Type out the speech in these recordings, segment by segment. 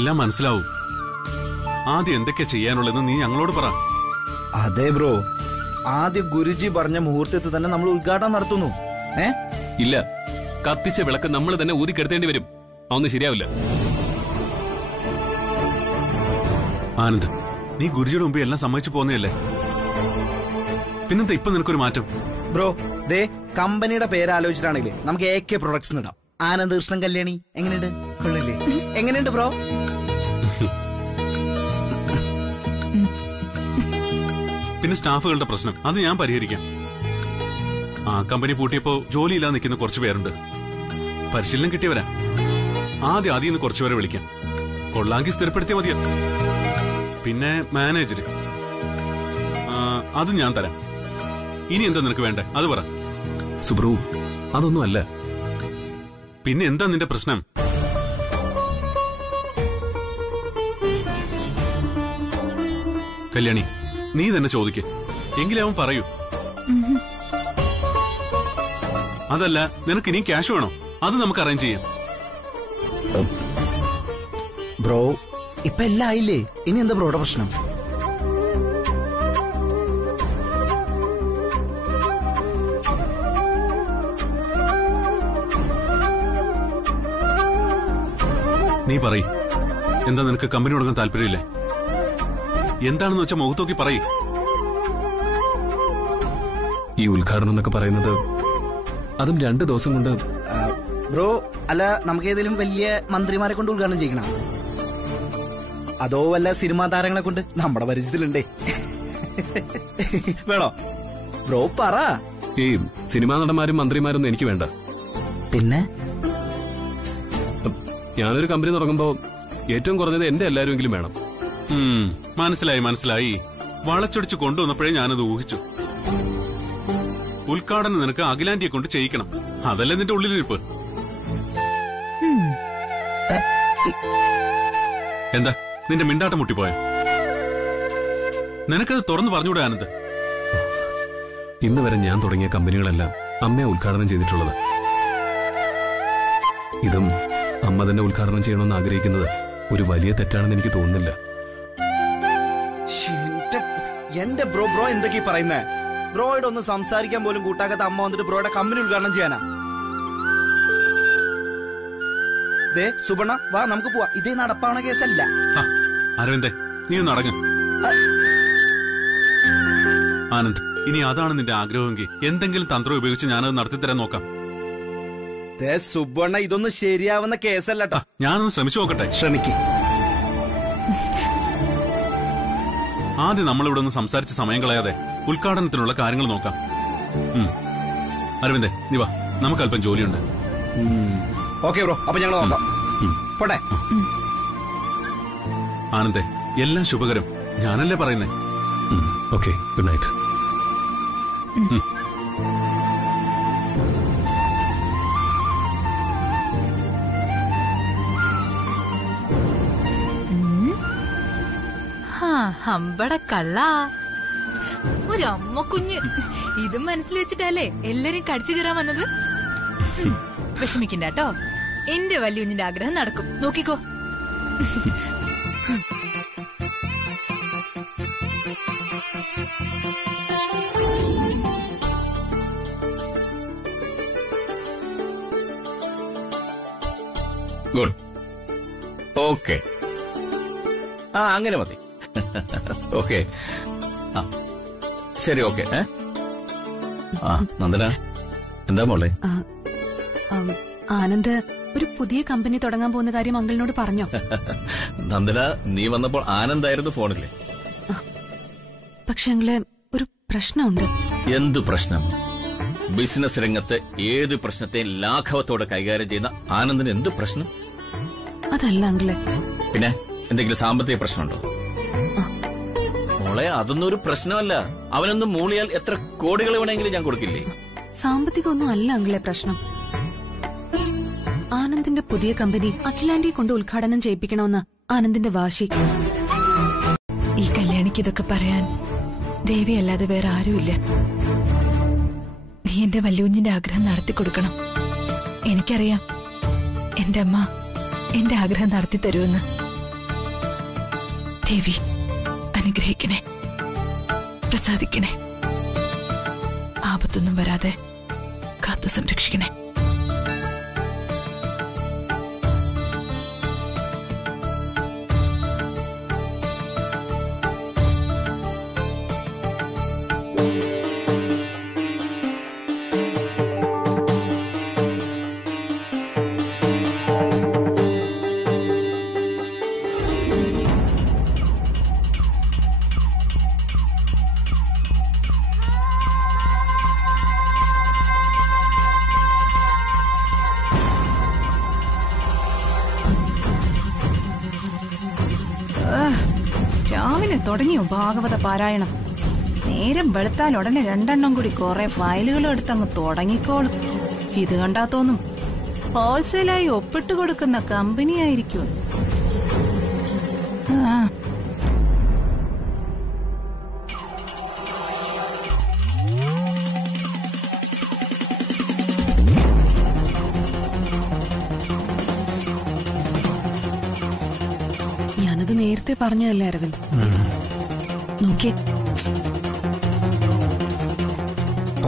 എല്ലാം മനസ്സിലാവും. ആദ്യം എന്തൊക്കെ ചെയ്യാനുള്ളതെന്ന് നീ ഞങ്ങളോട് പറ. അതെ ബ്രോ, ആദ്യം ഗുരുജി പറഞ്ഞ മുഹൂർത്തത്തിൽ തന്നെ നമ്മൾ ഉദ്ഘാടനം നടത്തുന്നു. ഇല്ല, കത്തിച്ച വിളക്ക് നമ്മൾ തന്നെ ഊതിക്കെടുത്തേണ്ടി വരും. അതൊന്നും ശരിയാവില്ല. ആനന്ദ്, നീ ഗുരുജിയുടെ മുമ്പ് എല്ലാം സമ്മതിച്ചു പോന്നതല്ലേ, പിന്നെന്താ ഇപ്പൊ നിനക്കൊരു മാറ്റം? ബ്രോ ദേ, കമ്പനിയുടെ പേരാലോചിച്ചിട്ടാണെങ്കിലേ നമുക്ക് AK പ്രൊഡക്ട്സ് ഇടാം. ആനന്ദ് കൃഷ്ണൻ കല്യാണി എങ്ങനെയുണ്ട്? കൊള്ളില്ലേ? എങ്ങനെയുണ്ട് ബ്രോ? പിന്നെ സ്റ്റാഫുകളുടെ പ്രശ്നം അത് ഞാൻ പരിഹരിക്കാം. ആ കമ്പനി പൂട്ടിയപ്പോ ജോലിയില്ലാതെ നിൽക്കുന്ന കുറച്ചു പേരുണ്ട്. പരിശീലനം കിട്ടിയവരാ. ആദ്യം നിന്ന് കുറച്ചുപേരെ വിളിക്കാം. കൊള്ളാങ്കി സ്ഥിരപ്പെടുത്തിയ മതിയോ. പിന്നെ മാനേജര് അത് ഞാൻ തരാം. ഇനി എന്താ നിനക്ക് വേണ്ടേ അത് പറ. സുബ്രു, അതൊന്നും അല്ല. പിന്നെ എന്താ നിന്റെ പ്രശ്നം? കല്യാണി, നീ തന്നെ ചോദിക്ക്, എങ്കിലും അവൻ പറയൂ. അതല്ല, നിനക്ക് ഇനിയും ക്യാഷ് വേണോ? അത് നമുക്ക് അറേഞ്ച് ചെയ്യാം. ബ്രോ ഇപ്പൊ എല്ലാം ആയില്ലേ, ഇനി എന്താ ബ്രോയുടെ പ്രശ്നം? നീ പറയ്, എന്താ നിനക്ക് കമ്പനി കൊടുക്കാൻ താല്പര്യമില്ലേ? എന്താണെന്ന് വെച്ചാൽ മുഖത്തോക്കി പറയ്. ഈ ഉദ്ഘാടനം എന്നൊക്കെ പറയുന്നത് അതും 2 ദിവസം കൊണ്ട്. ബ്രോ അല്ല, നമുക്ക് ഏതെങ്കിലും വലിയ മന്ത്രിമാരെ കൊണ്ട് ഉദ്ഘാടനം ചെയ്യണം, അതോ വല്ല സിനിമാ താരങ്ങളെ കൊണ്ട്? നമ്മുടെ പരിചയത്തിലുണ്ടേ. വേണോ ബ്രോ? പറ. ഈ സിനിമാ നടന്മാരും മന്ത്രിമാരൊന്നും എനിക്ക് വേണ്ട. പിന്നെ ഞാനൊരു കമ്പനി തുടങ്ങുമ്പോ ഏറ്റവും കുറഞ്ഞത് എന്റെ എല്ലാവരുമെങ്കിലും വേണം. മനസ്സിലായി. വളച്ചൊടിച്ച് കൊണ്ടുവന്നപ്പോഴേ ഞാനത് ഊഹിച്ചു. ഉദ്ഘാടനം നിനക്ക് അഖിലാന്റിയെ കൊണ്ട് ചെയ്യിക്കണം, അതല്ലേ നിന്റെ ഉള്ളിലിരിപ്പ്. എന്താ നിന്റെ മിണ്ടാട്ടം മുട്ടിപ്പോയോ? നിനക്കത് തുറന്നു പറഞ്ഞൂടെ ആനന്ദ്? ഇന്ന് വരെ ഞാൻ തുടങ്ങിയ കമ്പനികളെല്ലാം അമ്മയെ ഉദ്ഘാടനം ചെയ്തിട്ടുള്ളത്. ഇതും അമ്മ തന്നെ ഉദ്ഘാടനം ചെയ്യണമെന്ന് ആഗ്രഹിക്കുന്നത് ഒരു വലിയ തെറ്റാണെന്ന് എനിക്ക് തോന്നുന്നില്ല. എന്റെ ബ്രോ എന്തൊക്കെയാ പറയുന്നേ? ബ്രോയോട് ഒന്ന് സംസാരിക്കാൻ പോലും കൂട്ടാക്കാത്ത അമ്മ വന്നിട്ട് ബ്രോയുടെ കമ്പനി ഉദ്ഘാടനം ചെയ്യാനാ? ദേ സുബണ്ണ, വാ നമുക്ക് പോവാ. ഇതേ നടപ്പാവണ കേസല്ല. അരവിന്ദേ, നീ ഒന്ന് അടങ്ങ്. ആനന്ദ്, ഇനി അതാണ് നിന്റെ ആഗ്രഹമെങ്കിൽ എന്തെങ്കിലും തന്ത്രം ഉപയോഗിച്ച് ഞാനത് നടത്തിത്തരാൻ നോക്കാം. സുബണ്ണ, ഇതൊന്നും ശരിയാവുന്ന കേസല്ലട്ടോ. ഞാനൊന്ന് ശ്രമിച്ചു നോക്കട്ടെ. ശ്രമിക്കേ. ആദ്യം നമ്മളിവിടെ ഒന്ന് സംസാരിച്ച് സമയം കളയാതെ ഉദ്ഘാടനത്തിനുള്ള കാര്യങ്ങൾ നോക്കാം. അരവിന്ദേ, നീ വാ, നമുക്ക് അല്പം ജോലിയുണ്ട്. ഓക്കെ ബ്രോ, അപ്പൊ ഞങ്ങൾ നോക്കാം. പോട്ടെ. ആനന്ദേ, എല്ലാം ശുഭകരം. ഞാനല്ലേ പറയുന്നേ. Okay, good night. ഹമ്പട കള്ള ഒരു അമ്മ കുഞ്ഞ്. ഇതും മനസ്സിൽ വെച്ചിട്ടല്ലേ എല്ലാരും കടിച്ചു കയറാൻ വന്നത്. വിഷമിക്കണ്ട കേട്ടോ, എന്റെ വലിയ കുഞ്ഞിന്റെ ആഗ്രഹം നടക്കും, നോക്കിക്കോ. ഗുഡ്. ഓക്കെ, അങ്ങനെ മതി. ഓക്കെ, ശരി. ഓക്കെ. നന്ദന, എന്താ മോളെ? ആനന്ദ് ഒരു പുതിയ കമ്പനി തുടങ്ങാൻ പോകുന്ന കാര്യം അങ്കിളിനോട് പറഞ്ഞോ? നന്ദന, നീ വന്നപ്പോൾ ആനന്ദായിരുന്നു ഫോണില്ലേ? പക്ഷെ അങ്കിള്, ഒരു പ്രശ്നമുണ്ട്. എന്ത് പ്രശ്നം? ബിസിനസ് രംഗത്ത് ഏത് പ്രശ്നത്തെയും ലാഘവത്തോടെ കൈകാര്യം ചെയ്യുന്ന ആനന്ദിന് എന്ത് പ്രശ്നം? അതല്ല അങ്കിള്. പിന്നെ എന്തെങ്കിലും സാമ്പത്തിക പ്രശ്നമുണ്ടോ? മോളെ, അതൊന്നും ഒരു പ്രശ്നമല്ല. അവനൊന്നും മൂളിയാൽ എത്ര കോടികൾ വേണമെങ്കിലും ഞാൻ കൊടുക്കില്ലേ? സാമ്പത്തികമൊന്നും അല്ല അങ്കിളെ പ്രശ്നം. ആനന്ദിന്റെ പുതിയ കമ്പനി അഖിലാന്റിയെ കൊണ്ട് ഉദ്ഘാടനം ചെയ്യിപ്പിക്കണമെന്ന് ആനന്ദിന്റെ വാശി. ഈ കല്യാണിക്ക് ഇതൊക്കെ പറയാൻ ദേവി അല്ലാതെ വേറെ ആരുമില്ല. നീ എന്റെ വല്യുഞ്ഞിന്റെ ആഗ്രഹം നടത്തി കൊടുക്കണം. എനിക്കറിയാം എന്റെ അമ്മ എന്റെ ആഗ്രഹം നടത്തി തരുമെന്ന്. ദേവി അനുഗ്രഹിക്കണേ, പ്രസാദിക്കണേ, ആപത്തൊന്നും വരാതെ കാത്തു സംരക്ഷിക്കണേ. രാവിലെ തുടങ്ങിയോ ഭാഗവത പാരായണം? നേരം വെളുത്താൽ ഉടനെ 2 എണ്ണം കൂടി കുറെ ഫയലുകൾ എടുത്തങ്ങ് തുടങ്ങിക്കോളും. ഇത് കണ്ടാ തോന്നും ഹോൾസെയിലായി ഒപ്പിട്ട് കൊടുക്കുന്ന കമ്പനി ആയിരിക്കും. ഞാനത് നേരത്തെ പറഞ്ഞതല്ലേ അരവിന്ദ്. നോക്കിയേ,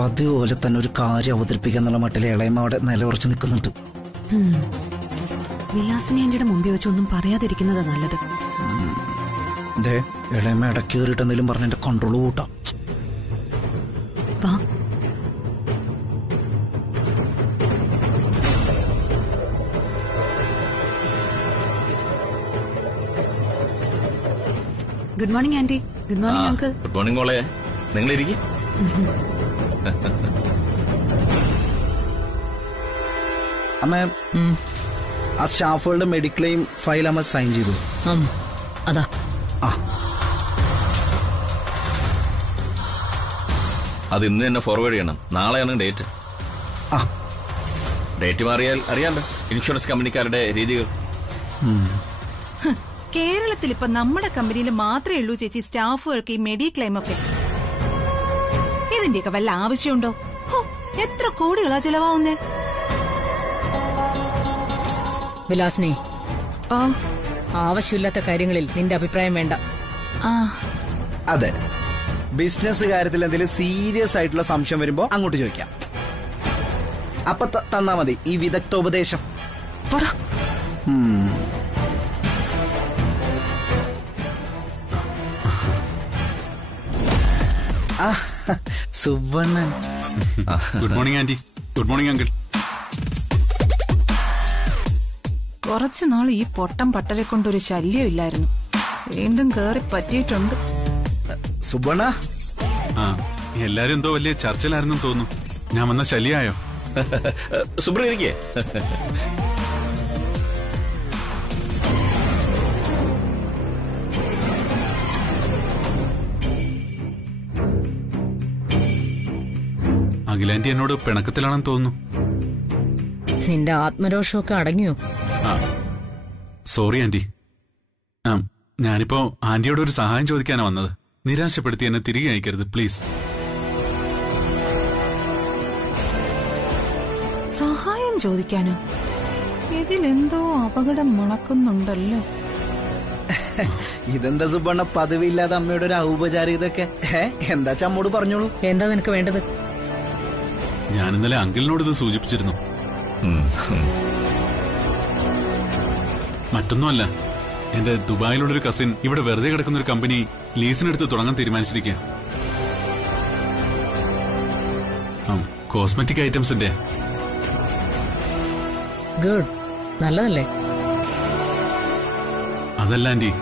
അതുപോലെ തന്നെ ഒരു കാര്യം അവതരിപ്പിക്കാന്നുള്ള മട്ടിലെ ഇളയമ്മ അവിടെ നിലയുറച്ച് നിൽക്കുന്നുണ്ട്. വിലാസിനെ എന്റെ മുമ്പിൽ വെച്ചൊന്നും പറയാതിരിക്കുന്നതാ നല്ലത്. ഇളയമ്മ ഇടയ്ക്ക് കയറിയിട്ട് എന്തെങ്കിലും പറഞ്ഞ എന്റെ കൺട്രോൾ കൂട്ടാം. വാ. Good morning aunty. Good morning uncle. Good morning മോളെ, നിങ്ങളിരിക്കും. അമ്മ, ആ സ്റ്റാഫുകളുടെ മെഡിക്ലെയിം ഫയൽ അമ്മ സൈൻ ചെയ്തു. അതാ. അത് ഇന്ന് തന്നെ ഫോർവേഡ് ചെയ്യണം. നാളെയാണ് ഡേറ്റ്. ഡേറ്റ് മാറിയാൽ അറിയാമല്ലോ ഇൻഷുറൻസ് കമ്പനിക്കാരുടെ രീതികൾ. കേരളത്തിൽ ഇപ്പൊ നമ്മുടെ കമ്പനിയിൽ മാത്രമേ ഉള്ളൂ ചേച്ചി സ്റ്റാഫുകൾക്ക് ഈ മെഡിക്ലെയിം ഒക്കെ. ഇതിന്റെയൊക്കെ വല്ല ആവശ്യമുണ്ടോ? എത്ര കോടികളാ ചെലവാവുന്നേ? വിലാസിനെ, ആവശ്യമില്ലാത്ത കാര്യങ്ങളിൽ നിന്റെ അഭിപ്രായം വേണ്ട. അതെ, ബിസിനസ് കാര്യത്തിൽ എന്തെങ്കിലും സീരിയസ് ആയിട്ടുള്ള സംശയം വരുമ്പോ അങ്ങോട്ട് ചോദിക്കാം. അപ്പൊ തന്നാ മതി ഈ വിദഗ്ധോപദേശം. Subbannan. Good morning aunty. Good morning uncle. കുറച്ചു നാൾ ഈ പൊട്ടം പട്ടരെ കൊണ്ടൊരു ശല്യം ഇല്ലായിരുന്നു. വീണ്ടും കേറി പറ്റിയിട്ടുണ്ട്. സുബ്ബണ്ണ, എല്ലാരും എന്തോ വലിയ ചർച്ചയിലായിരുന്നു തോന്നുന്നു. ഞാൻ വന്ന ശല്യായോ? സുബ്ര ഇരിക്കേ. അഖിലാന്റി എന്നോട് പിണക്കത്തിലാണെന്ന് തോന്നുന്നു. നിന്റെ ആത്മരോഷമൊക്കെ അടങ്ങിയോ? Sorry aunty. ഞാനിപ്പോ ആന്റിയോട് ഒരു സഹായം ചോദിക്കാനാ വന്നത്. നിരാശപ്പെടുത്തി എന്നെ തിരികെ അയക്കരുത് പ്ലീസ്. സഹായം ചോദിക്കാനോ? ഇതിലെന്തോ അപകടം മണക്കുന്നുണ്ടല്ലോ. ഇതെന്താ സുബ്ബണ്ണ പതിവില്ലാതെ അമ്മയുടെ ഒരു ഔപചാരികതൊക്കെ? എന്താ അമ്മോട് പറഞ്ഞോളൂ. എന്താ നിനക്ക് വേണ്ടത്? ഞാൻ ഇന്നലെ അങ്കിളിനോട് ഇത് സൂചിപ്പിച്ചിരുന്നു. മറ്റൊന്നുമല്ല, എന്റെ ദുബായിലുള്ളൊരു കസിൻ ഇവിടെ വെറുതെ കിടക്കുന്ന ഒരു കമ്പനി ലീസിനെടുത്ത് തുടങ്ങാൻ തീരുമാനിച്ചിരിക്കുക. കോസ്മെറ്റിക് ഐറ്റംസിന്റെ. ഗുഡ്, നല്ലതല്ലേ? അതല്ല ആന്റി,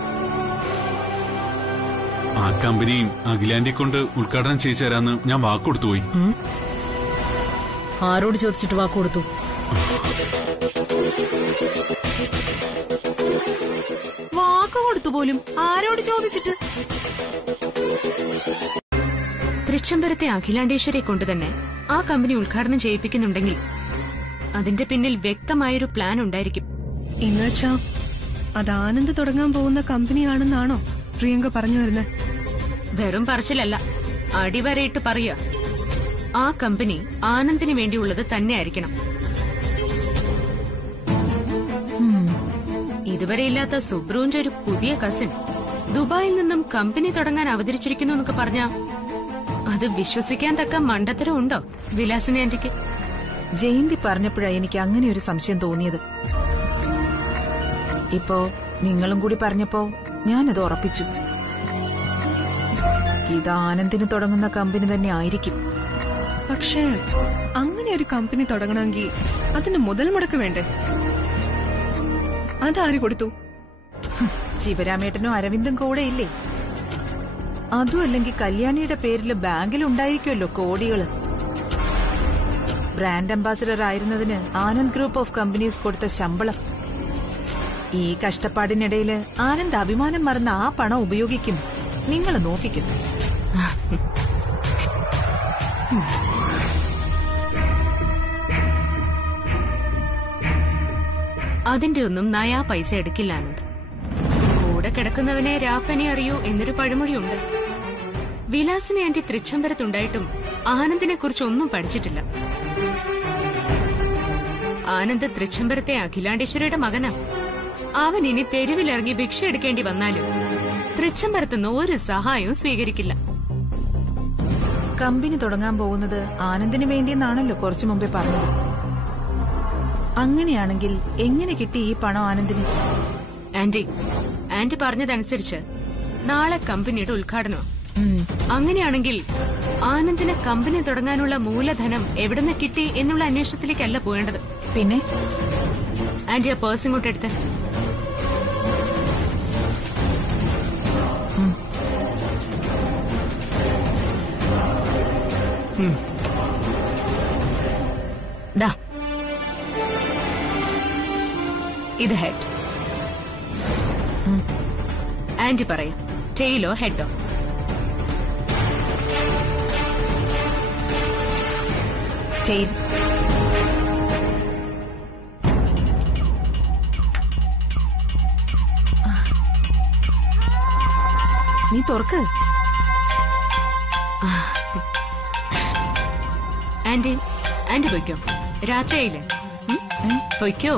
ആ കമ്പനി അഖിലാന്റിയെ കൊണ്ട് ഉദ്ഘാടനം ചെയ്യിച്ചു തരാന്ന് ഞാൻ വാക്കുകൊടുത്തു പോയി. ആരോട് ചോദിച്ചിട്ട് വാക്ക് കൊടുത്തു? വാക്ക് കൊടുത്തു പോലും? ആരോട് ചോദിച്ചിട്ട്? തൃച്ചംബരത്തെ അഖിലാണ്ടേശ്വരെ കൊണ്ട് തന്നെ ആ കമ്പനി ഉദ്ഘാടനം ചെയ്യിപ്പിക്കുന്നുണ്ടെങ്കിൽ അതിന്റെ പിന്നിൽ വ്യക്തമായൊരു പ്ലാൻ ഉണ്ടായിരിക്കും. എന്നുവെച്ചാ അത് ആനന്ദ് തുടങ്ങാൻ പോകുന്ന കമ്പനിയാണെന്നാണോ പ്രിയങ്ക പറഞ്ഞു വരുന്നത്? വെറും പറച്ചിലല്ല, അടിവരയിട്ട് പറയുക. ആ കമ്പനി ആനന്ദിന് വേണ്ടിയുള്ളത് തന്നെ ആയിരിക്കണം. ഇതുവരെ ഇല്ലാത്ത സുബ്രുവിന്റെ ഒരു പുതിയ കസിൻ ദുബായിൽ നിന്നും കമ്പനി തുടങ്ങാൻ അവതരിച്ചിരിക്കുന്നു എന്നൊക്കെ പറഞ്ഞാ അത് വിശ്വസിക്കാൻ തക്ക മണ്ടത്തരം ഉണ്ടോ വിലാസിനി ആന്റിക്ക്? ജയന്തി പറഞ്ഞപ്പോഴാ എനിക്ക് അങ്ങനെ ഒരു സംശയം തോന്നിയത്. ഇപ്പോ നിങ്ങളും കൂടി പറഞ്ഞപ്പോ ഞാനത് ഉറപ്പിച്ചു. ഇത് ആനന്ദിന് തുടങ്ങുന്ന കമ്പനി തന്നെ ആയിരിക്കും. പക്ഷേ അങ്ങനെ ഒരു കമ്പനി തുടങ്ങണമെങ്കിൽ അതിന് മുതൽ മുടക്ക് വേണ്ടേ? അതാര് കൊടുത്തു? ശിവരാമേട്ടനും അരവിന്ദും കൂടെ ഇല്ലേ? അതും അല്ലെങ്കിൽ കല്യാണിയുടെ പേരിൽ ബാങ്കിൽ ഉണ്ടായിരിക്കുമല്ലോ കോടികള്. ബ്രാൻഡ് അംബാസിഡർ ആയിരുന്നതിന് ആനന്ദ് ഗ്രൂപ്പ് ഓഫ് കമ്പനീസ് കൊടുത്ത ശമ്പളം. ഈ കഷ്ടപ്പാടിനിടയില് ആനന്ദ് അഭിമാനം മറന്ന ആ പണം ഉപയോഗിക്കും. നിങ്ങൾ നോക്കിക്കും. അതിന്റെ ഒന്നും നയാ പൈസ എടുക്കില്ല ആനന്ദ്. കൂടെ കിടക്കുന്നവനെ രാപ്പനി അറിയൂ എന്നൊരു പഴമൊഴിയുണ്ട്. വിലാസിനി ആന്റി തൃച്ചംബരത്തുണ്ടായിട്ടും ആനന്ദിനെ കുറിച്ച് ഒന്നും പഠിച്ചിട്ടില്ല. ആനന്ദ് തൃച്ചംബരത്തെ അഖിലാണ്ടേശ്വരിയുടെ മകനാ. അവൻ ഇനി തെരുവിലിറങ്ങി ഭിക്ഷ എടുക്കേണ്ടി വന്നാലും തൃച്ചംബരത്തുനിന്ന് ഒരു സഹായവും സ്വീകരിക്കില്ല. കമ്പനി തുടങ്ങാൻ പോകുന്നത് ആനന്ദിന് വേണ്ടിയെന്നാണല്ലോ കുറച്ചു മുമ്പേ പറഞ്ഞത്. അങ്ങനെയാണെങ്കിൽ എങ്ങനെ കിട്ടി ഈ പണം ആനന്ദിന്? ആന്റി പറഞ്ഞതനുസരിച്ച് നാളെ കമ്പനിയുടെ ഉദ്ഘാടനം. അങ്ങനെയാണെങ്കിൽ ആനന്ദിന് കമ്പനി തുടങ്ങാനുള്ള മൂലധനം എവിടുന്ന് കിട്ടി എന്നുള്ള അന്വേഷണത്തിലേക്കല്ല പോകേണ്ടത്. പിന്നെ ആന്റി ആ പേഴ്സ് ഇങ്ങോട്ട് എടുത്ത്. ഇത് ഹെഡ്. ആന്റി പറയും ടെയിലോ ഹെഡോ? ടെയിൽ. നീ തുറക്ക്. ആന്റി പൊയ്ക്കോ, രാത്രിയായില്ലേ? പൊയ്ക്കോ.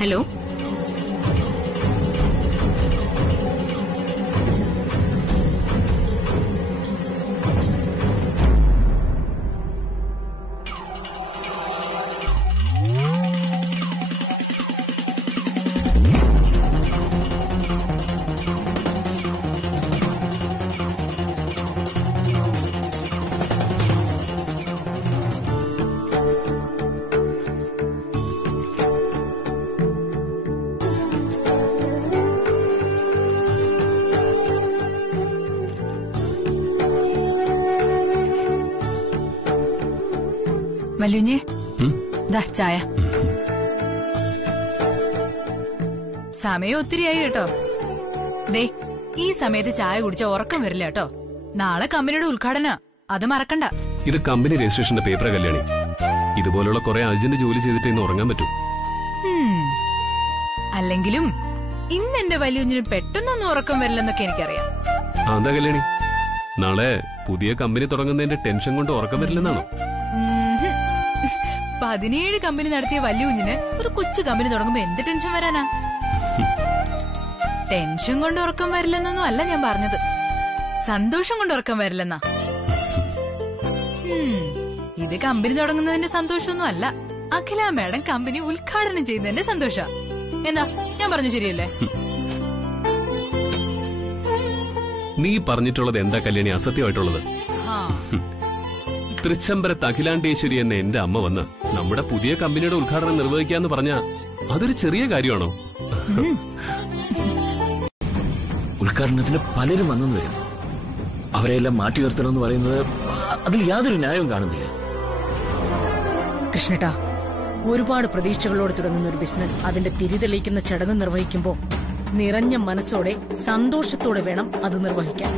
ഹലോ, വല്യുഞ്ഞേ, ദാ ചായ. സമയം ഒത്തിരിയായി കേട്ടോ. ദേ, ഈ സമയത്ത് ചായ കുടിച്ച ഉറക്കം വരില്ല കേട്ടോ. നാളെ കമ്പനിയുടെ ഉദ്ഘാടന, അത് മറക്കണ്ട. ഇത് കമ്പനി രജിസ്ട്രേഷന്റെ പേപ്പറാ കല്യാണി. ഇതുപോലുള്ള കുറെ അർജന്റ് ജോലി ചെയ്തിട്ട് ഇന്ന് ഉറങ്ങാൻ പറ്റും. അല്ലെങ്കിലും ഇന്ന് എന്റെ വല്യുഞ്ഞിന് പെട്ടെന്നൊന്നും ഉറക്കം വരില്ലെന്നൊക്കെ എനിക്കറിയാം. എന്താ കല്യാണി, നാളെ പുതിയ കമ്പനി തുടങ്ങുന്നതിന്റെ ടെൻഷൻ കൊണ്ട് ഉറക്കം വരില്ലെന്നാണോ? 17 കമ്പനി നടത്തിയ വല്യുഞ്ഞിന് ഒരു കൊച്ചു കമ്പനി തുടങ്ങുമ്പോ എന്ത് ടെൻഷൻ വരാനാ? ടെൻഷൻ കൊണ്ട് ഉറക്കം വരില്ലെന്നൊന്നും അല്ല ഞാൻ പറഞ്ഞത്, സന്തോഷം കൊണ്ട് ഉറക്കം വരില്ലെന്നാ. ഇത് കമ്പനി തുടങ്ങുന്നതിന്റെ സന്തോഷമൊന്നും അല്ല, അഖില മാഡം കമ്പനി ഉദ്ഘാടനം ചെയ്യുന്നതിന്റെ സന്തോഷ. എന്താ ഞാൻ പറഞ്ഞു ശരിയല്ലേ? നീ പറഞ്ഞിട്ടുള്ളത് എന്താ കല്യാണി അസത്യമായിട്ടുള്ളത്? തൃച്ചംബരത്ത് അഖിലാണ്ടേശ്വരി എന്ന എന്റെ അമ്മ വന്ന് നമ്മുടെ പുതിയ കമ്പനിയുടെ ഉദ്ഘാടനം നിർവഹിക്കാന്ന് പറഞ്ഞ അതൊരു ചെറിയ കാര്യമാണോ? ഉദ്ഘാടനത്തിന് പലരും വന്നെന്ന് വരും. അവരെല്ലാം മാറ്റി നിർത്തണമെന്ന് പറയുന്നത് അതിൽ യാതൊരു ന്യായവും കാണുന്നില്ല. കൃഷ്ണേട്ടാ, ഒരുപാട് പ്രതീക്ഷകളോട് തുടങ്ങുന്ന ഒരു ബിസിനസ് അതിന്റെ തിരിതെളിയിക്കുന്ന ചടങ്ങ് നിർവഹിക്കുമ്പോ നിറഞ്ഞ മനസ്സോടെ സന്തോഷത്തോടെ വേണം അത് നിർവഹിക്കാൻ.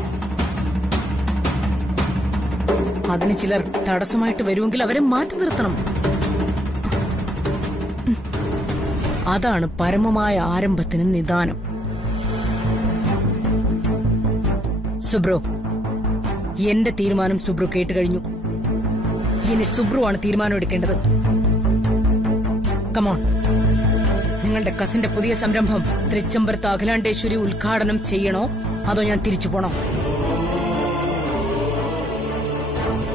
അതിന് ചിലർ തടസ്സമായിട്ട് വരുമെങ്കിൽ അവരെ മാറ്റി നിർത്തണം. അതാണ് പരമമായ ആരംഭത്തിന് നിദാനം. സുബ്രോ, എന്റെ തീരുമാനം സുബ്രോ കേട്ടുകഴിഞ്ഞു. ഇനി സുബ്രുവാണ് തീരുമാനം എടുക്കേണ്ടത്. കമോൺ, നിങ്ങളുടെ കസിന്റെ പുതിയ സംരംഭം തൃച്ചംബരത്ത് അഖിലാണ്ടേശ്വരി ഉദ്ഘാടനം ചെയ്യണോ അതോ ഞാൻ തിരിച്ചു പോണോ?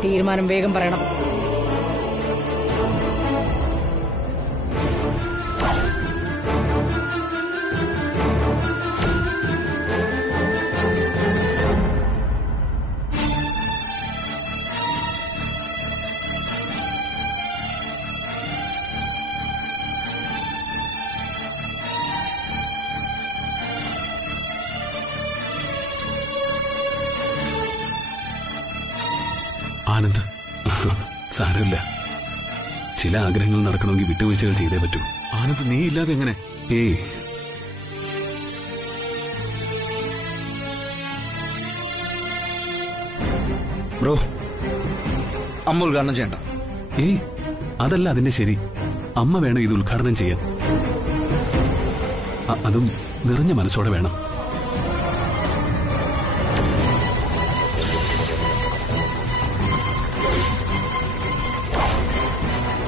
തീരുമാനം വേഗം പറയണം. ആനന്ദ്, സാരമില്ല. ചില ആഗ്രഹങ്ങൾ നടക്കണമെങ്കിൽ വിട്ടുവീഴ്ചകൾ ചെയ്തേ പറ്റൂ. ആനന്ദ്, നീ ഇല്ലാതെ എങ്ങനെ? ഏയ്, ബ്രോ, അമ്മ ഉദ്ഘാടനം ചെയ്യണ്ട. ഏയ്, അതല്ല അതിന്റെ ശരി. അമ്മ വേണം ഇത് ഉദ്ഘാടനം ചെയ്യാൻ. അതും നിറഞ്ഞ മനസ്സോടെ വേണം.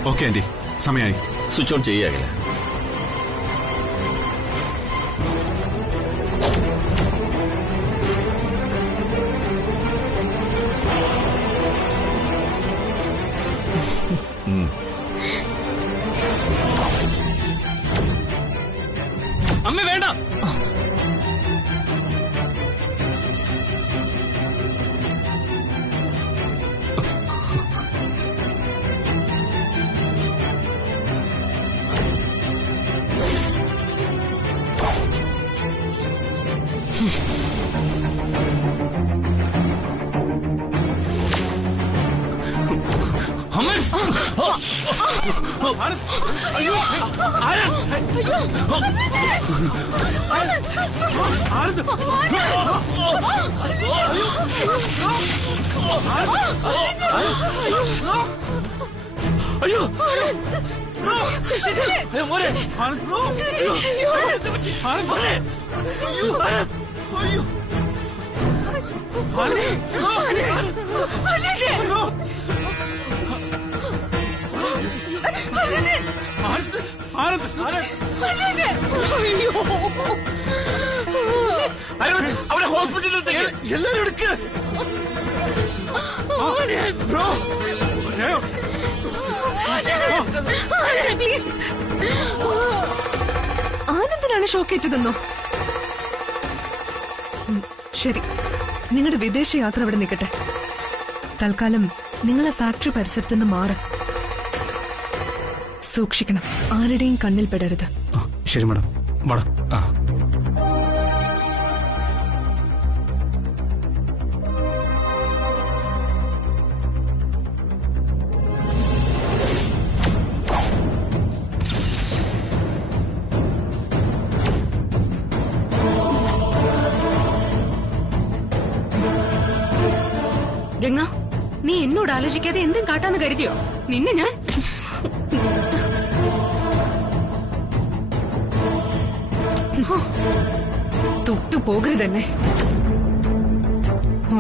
ഓക്കെ ആന്റി, സമയമായി. സ്വിച്ച് ഓൺ ചെയ്യാകില്ല. അമ്മ വേണ്ട. അയ്യോ, അവരെ ഹോസ്പിറ്റലിൽ എല്ലാരും എടുക്ക്. ആനന്ദിനാണ് ഷോക്കേറ്റതെന്നോ? ശരി, നിങ്ങളുടെ വിദേശ യാത്ര അവിടെ നിൽക്കട്ടെ. തൽക്കാലം നിങ്ങളെ ഫാക്ടറി പരിസരത്ത് നിന്ന് മാറും. സൂക്ഷിക്കണം, ആരുടെയും കണ്ണിൽ പെടരുത്. ശരി മാഡം, വാടാ. ഗംഗ, നീ എന്നോട് ആലോചിക്കാതെ എന്തും കാട്ടാന്ന് കരുതിയോ? നിന്നെ ഞാൻ തൊട്ടുപോകരുത് തന്നെ.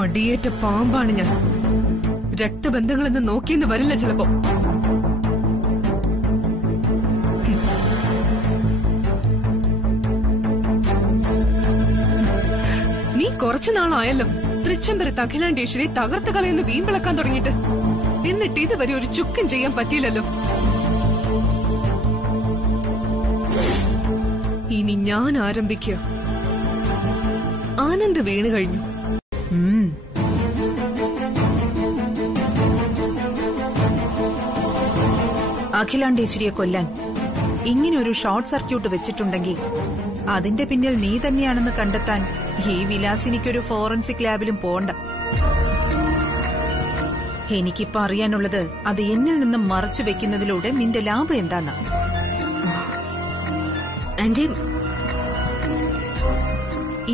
അടിയേറ്റ പാമ്പാണ് ഞാൻ. രക്തബന്ധങ്ങളെന്ന് നോക്കിയെന്ന് വരില്ല ചിലപ്പോ. നീ കുറച്ചു നാളായല്ലോ തൃച്ചംബരത്ത് അഖിലാണ്ടേശ്വരി തകർത്ത് കളയുന്ന വീമ്പിളക്കാൻ തുടങ്ങിയിട്ട്. എന്നിട്ട് ഇതുവരെ ഒരു ചുക്കും ചെയ്യാൻ പറ്റിയില്ലല്ലോ. ഇനി ഞാൻ ആരംഭിക്കുക. ആനന്ദ് വീണ് കഴിഞ്ഞു. അഖിലാണ്ടേശ്വരിയെ കൊല്ലാൻ ഇങ്ങനെ ഒരു ഷോർട്ട് സർക്യൂട്ട് വെച്ചിട്ടുണ്ടെങ്കിൽ അതിന്റെ പിന്നിൽ നീ തന്നെയാണെന്ന് കണ്ടെത്താൻ ഈ വിലാസിനിക്കൊരു ഫോറൻസിക് ലാബിലും പോണ്ട. എനിക്കിപ്പോ അറിയാനുള്ളത് അത് എന്നിൽ നിന്നും മറച്ചു വെക്കുന്നതിലൂടെ നിന്റെ ലാഭം എന്താന്നാ.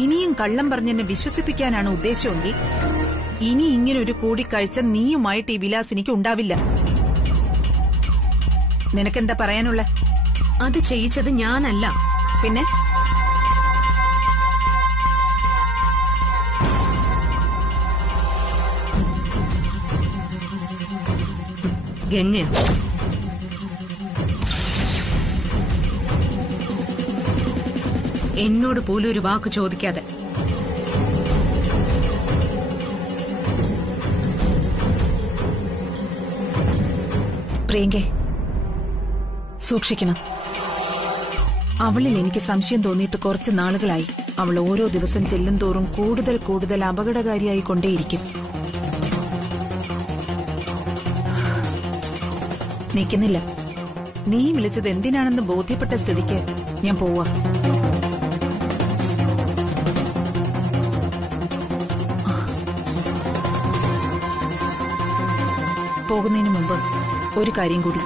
ഇനിയും കള്ളം പറഞ്ഞെന്നെ വിശ്വസിപ്പിക്കാനാണ് ഉദ്ദേശമെങ്കിൽ ഇനി ഇങ്ങനെ ഒരു കൂടിക്കാഴ്ച നീയുമായിട്ട് ഈ വിലാസിനിക്ക് ഉണ്ടാവില്ല. നിനക്കെന്താ പറയാനുള്ള? അത് ചെയ്യിച്ചത് ഞാനല്ല. പിന്നെ ഗംഗ. എന്നോട് പോലും ഒരു വാക്ക് ചോദിക്കാതെ. പ്രിയങ്കേ, സൂക്ഷിക്കണം. അവളിൽ എനിക്ക് സംശയം തോന്നിയിട്ട് കുറച്ച് നാളുകളായി. അവൾ ഓരോ ദിവസം ചെല്ലും തോറും കൂടുതൽ കൂടുതൽ അപകടകാരിയായി കൊണ്ടേയിരിക്കും. നിൽക്കുന്നില്ല. നീ വിളിച്ചത് എന്തിനാണെന്ന് ബോധ്യപ്പെട്ട സ്ഥിതിക്ക് ഞാൻ പോവാ. പോകുന്നതിന് മുമ്പ് ഒരു കാര്യം കൂടി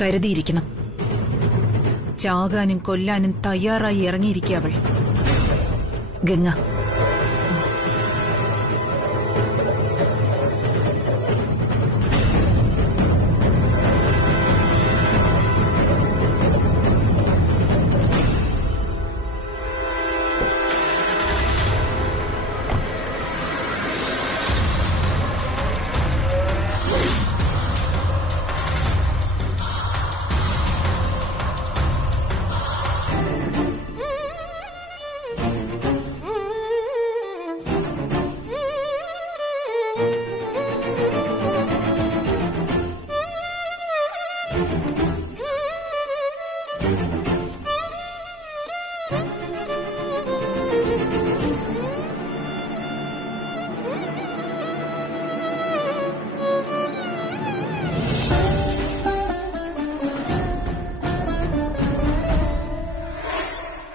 കരുതിയിരിക്കണം. ചാകാനും കൊല്ലാനും തയ്യാറായി ഇറങ്ങിയിരിക്കുക അവൾ. ഗംഗ,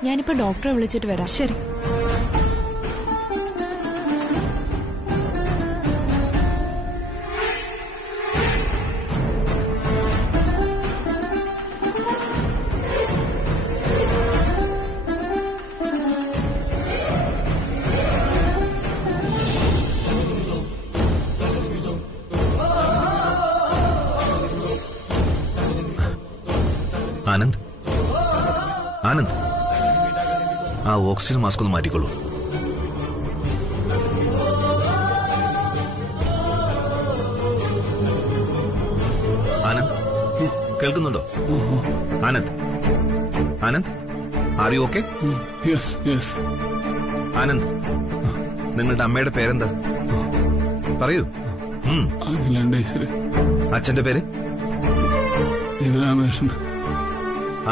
ഞാനിപ്പോ ഡോക്ടറെ വിളിച്ചിട്ട് വരാം. ശരി. ആനന്ദ്, ആനന്ദ്, ആ ഓക്സിജൻ മാസ്ക് ഒന്ന് മാറ്റിക്കൊള്ളൂ. ആനന്ദ്, കേൾക്കുന്നുണ്ടോ? Anand, Anand, are you okay? Anand, നിങ്ങളുടെ അമ്മയുടെ പേരെന്താ? പറയൂ. അച്ഛന്റെ പേര്?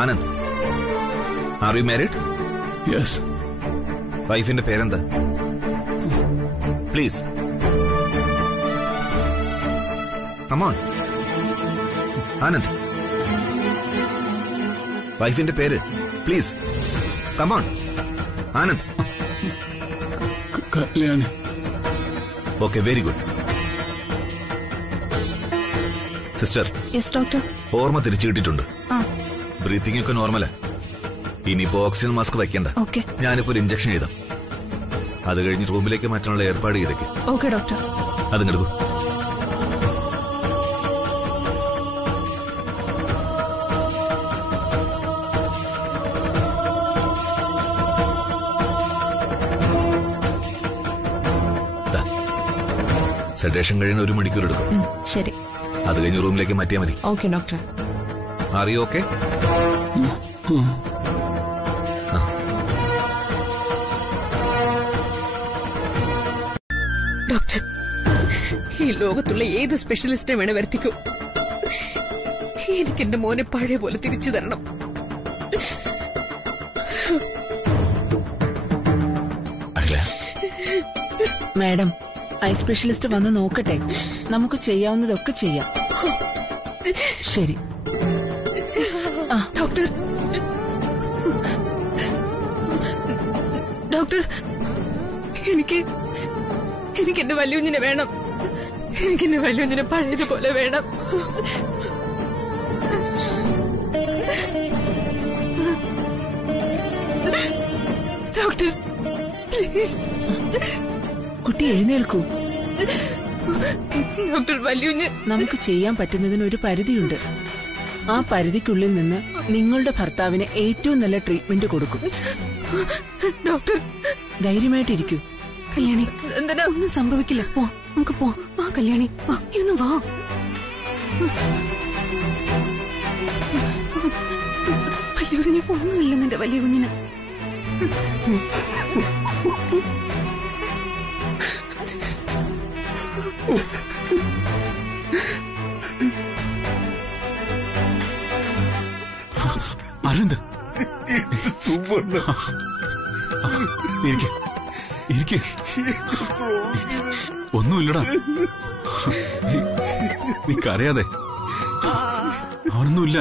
Anand, are you married? വൈഫിന്റെ പേരെന്താ? Please come on. ആനന്ദ്, വൈഫിന്റെ പേര് please come on. Anand. Kalyani. Okay, very good. Sister. Yes doctor. ഓർമ്മ തിരിച്ചു കിട്ടിയിട്ടുണ്ട്. ബ്രീത്തിങ് ഒക്കെ നോർമലാ. ഇനിയിപ്പോ ഓക്സിജൻ മാസ്ക് വയ്ക്കണ്ട. ഞാനിപ്പോ ഒരു ഇഞ്ചക്ഷൻ ചെയ്താം. അത് കഴിഞ്ഞ് റൂമിലേക്ക് മാറ്റാനുള്ള ഏർപ്പാട് ചെയ്തേക്ക്. Okay doctor. അതിങ്ങെടുക്കൂ. സെഡേഷൻ കഴിയുന്ന 1 മണിക്കൂർ എടുക്കും. ശരി. അത് കഴിഞ്ഞ് റൂമിലേക്ക് മാറ്റിയാൽ മതി. Okay doctor. R you okay? Doctor, ഈ ലോകത്തുള്ള ഏത് സ്പെഷ്യലിസ്റ്റിനെ വേണേ വരുത്തിക്കോ. എനിക്ക് എന്റെ മോനെ പഴയ പോലെ തിരിച്ചു തരണം. മാഡം, ഐ സ്പെഷ്യലിസ്റ്റ് വന്ന് നോക്കട്ടെ. നമുക്ക് ചെയ്യാവുന്നതൊക്കെ ചെയ്യാം. ശരി. ഡോക്ടർ, ഡോക്ടർ, എനിക്ക് എന്റെ വല്യുഞ്ഞിനെ വേണം. എനിക്കെന്റെ വല്യുഞ്ഞിനെ പഴയതുപോലെ വേണം. Doctor please. കുട്ടി എഴുന്നേൽക്കൂ. ഡോക്ടർ, വല്യുഞ്ഞ് നമുക്ക് ചെയ്യാൻ പറ്റുന്നതിന് ഒരു പരിധിയുണ്ട്. ആ പരിധിക്കുള്ളിൽ നിന്ന് നിങ്ങളുടെ ഭർത്താവിന് ഏറ്റവും നല്ല ട്രീറ്റ്മെന്റ് കൊടുക്കും. ഡോക്ടർ, ധൈര്യമായിട്ടിരിക്കൂ. കല്യാണി എന്തിനാ ഒന്നും സംഭവിക്കില്ല. പോ, നമുക്ക് പോ. വാ കല്യാണി, വാ, ഇരുന്ന് വാ. വലിയ കുഞ്ഞ് ഒന്നുമില്ല നിന്റെ വലിയ കുഞ്ഞിന്. അരവിന്ദ് ഇരിക്കെ ഒന്നുമില്ലടാ, നീ കരയാതെ. അവനൊന്നുമില്ല.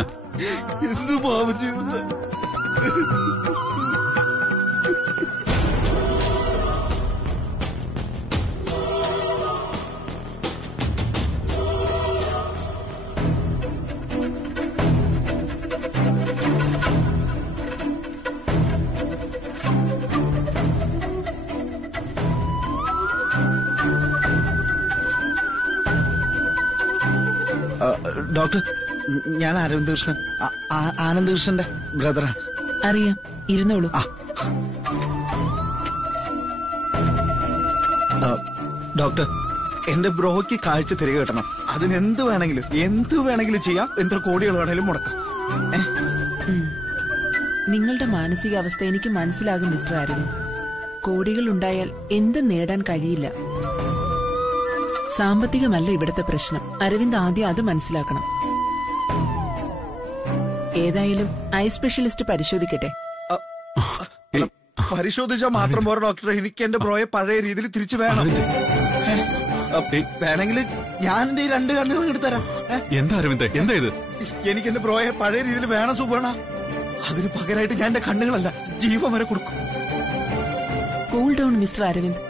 എന്ത് പാപം ചെയ്തില്ല. ഡോക്ടർ, ഞാൻ അരവിന്ദ് കൃഷ്ണൻ, ആനന്ദ് കൃഷ്ണന്റെ ബ്രദറാണ്. അറിയാം, ഇരുന്നോളൂ. ഡോക്ടർ, എന്റെ ബ്രോയ്ക്ക് കാഴ്ച തിരികെ കിട്ടണം. അതിന് എന്ത് വേണമെങ്കിലും ചെയ്യാം. എത്ര കോടികൾ വേണമെങ്കിലും മുടക്കാം. നിങ്ങളുടെ മാനസികാവസ്ഥ എനിക്ക് മനസ്സിലാകും മിസ്റ്റർ അരവിന്ദ്. കോടികൾ ഉണ്ടായാൽ എന്തും നേടാൻ കഴിയില്ല. സാമ്പത്തികമല്ല ഇവിടുത്തെ പ്രശ്നം. അരവിന്ദ് ആദ്യം അത് മനസ്സിലാക്കണം. ഏതായാലും ഐ സ്പെഷ്യലിസ്റ്റ് പരിശോധിക്കട്ടെ. പരിശോധിച്ചാൽ മാത്രം പോരാ ഡോക്ടർ, എനിക്ക് എന്റെ ബ്രോയെ പഴയ രീതിയിൽ തിരിച്ചു വേണം. വേണമെങ്കിൽ ഞാൻ എന്റെ ഈ 2 കണ്ണുകളും എടുത്തരാം. എന്താ അരവിന്ദ്, എന്താ ഇത്? എനിക്ക് എന്റെ ബ്രോയെ പഴയ രീതിയിൽ വേണം സുബേണ. അതിന് പകരമായിട്ട് ഞാൻ എന്റെ കണ്ണുകളല്ല, ജീവൻ വരെ കൊടുക്കും. Cool down mister Aravind.